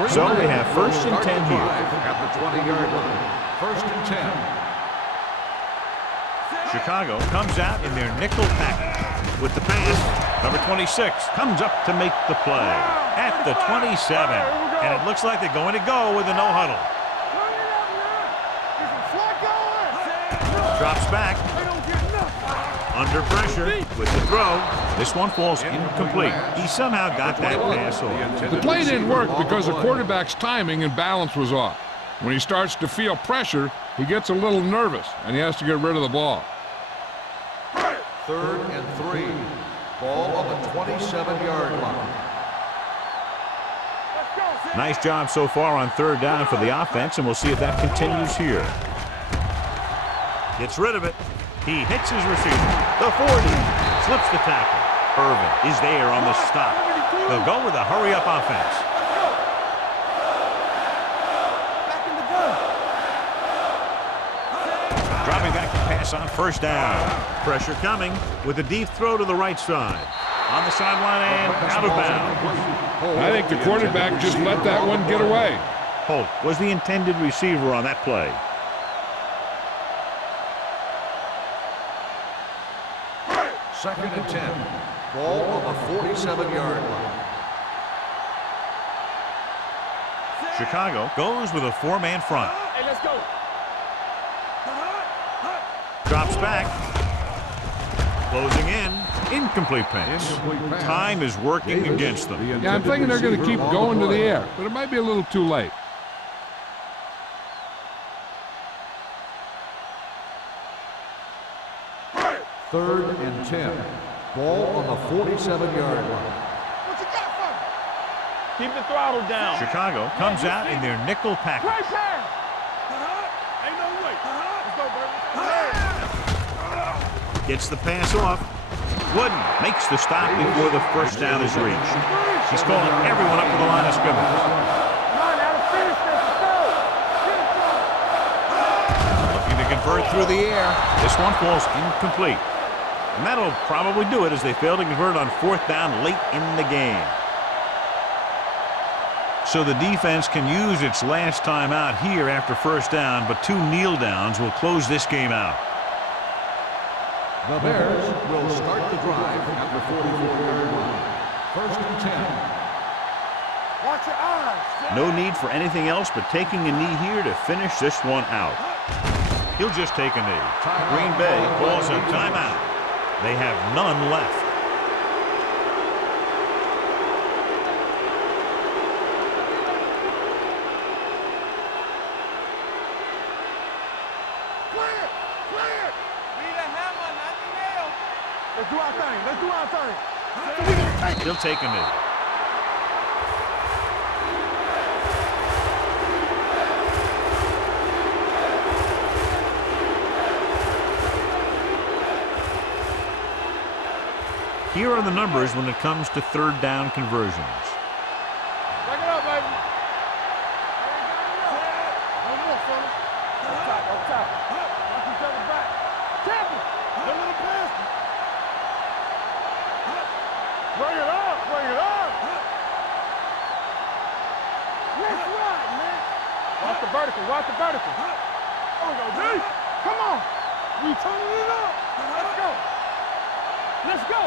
So they have 1st and 10 here. At the 20-yard line. 1st and 10. Chicago comes out in their nickel package with the pass. Number 26 comes up to make the play at the 27. And it looks like they're going to go with a no huddle. Drops back. Under pressure with the throw. This one falls incomplete. He somehow got that pass off. The play didn't work because the quarterback's timing and balance was off. When he starts to feel pressure, he gets a little nervous, and he has to get rid of the ball. 3rd and 3. Ball on the 27-yard line. Nice job so far on 3rd down for the offense, and we'll see if that continues here. Gets rid of it. He hits his receiver. The 40. Slips the tackle. Irvin is there on the stop. They'll go with a hurry-up offense. Dropping back to pass on 1st down. Pressure coming with a deep throw to the right side. On the sideline and out of bounds. I think the quarterback just let that one get away. Holt was the intended receiver on that play. Second and 10. Ball on the 47-yard line. Chicago goes with a 4-man front. Hey, let's go. Drops back. Closing in. Incomplete pass. Time is working against them. Yeah, I'm thinking they're going to keep going to the air, but it might be a little too late. Third and 10. Ball on the 47-yard line. What you got for me? Keep the throttle down. Chicago comes out in their nickel package. Great pass. Ain't no way. Let's go, baby. Gets the pass off. Wooden makes the stop before the 1st down is reached. He's calling everyone up to the line of scrimmage. Looking to convert Effort through the air. This one falls incomplete. And that'll probably do it as they fail to convert on 4th down late in the game. So the defense can use its last time out here after 1st down, but 2 kneel downs will close this game out. The Bears will start the drive at the 44-yard line. 1st and 10. Watch your eyes. No need for anything else but taking a knee here to finish this one out. He'll just take a knee. Green Bay calls a timeout. They have none left. Let's do our thing. Let's do our thing. He'll take a knee. Here are the numbers when it comes to 3rd down conversions. Back it up, baby. One more, fella. Up top. Watch each other back. Champion. Don't let him pass. Bring it up. Bring it up. Let's run, man. Watch the vertical. Watch the vertical. There we go, D. Come on. We turning it up. Let's go. Let's go.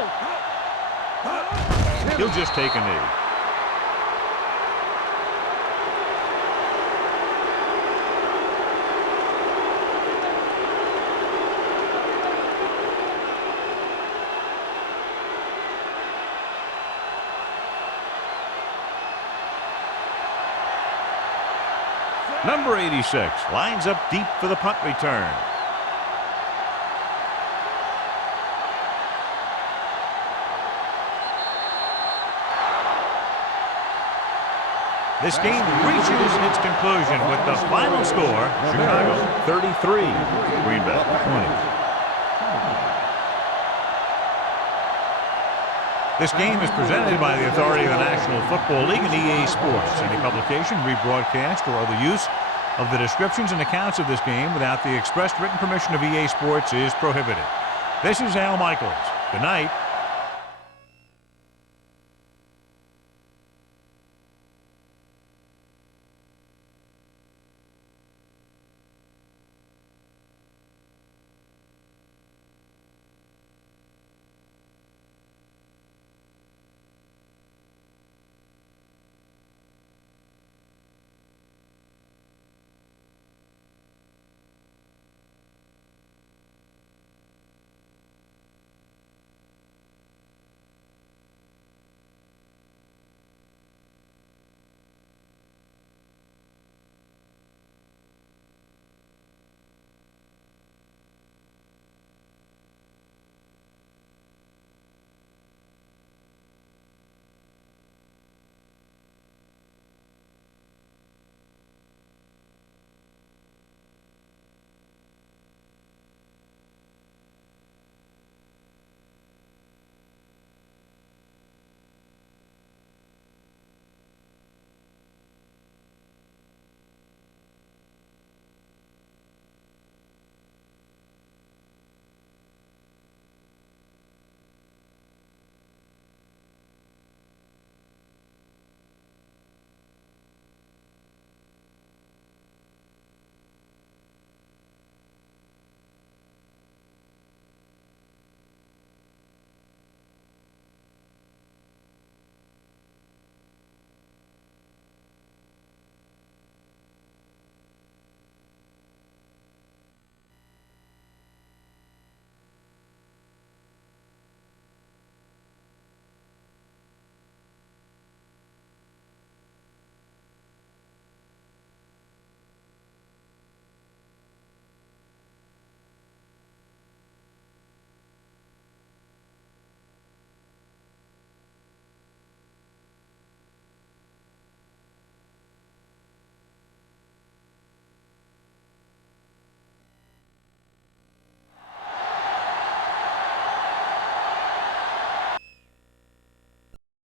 He'll just take a knee. Number 86 lines up deep for the punt return. This game reaches its conclusion with the final score, Chicago 33, Green Bay 20. This game is presented by the authority of the National Football League and EA Sports. Any publication, rebroadcast, or other use of the descriptions and accounts of this game without the expressed written permission of EA Sports is prohibited. This is Al Michaels. Good night.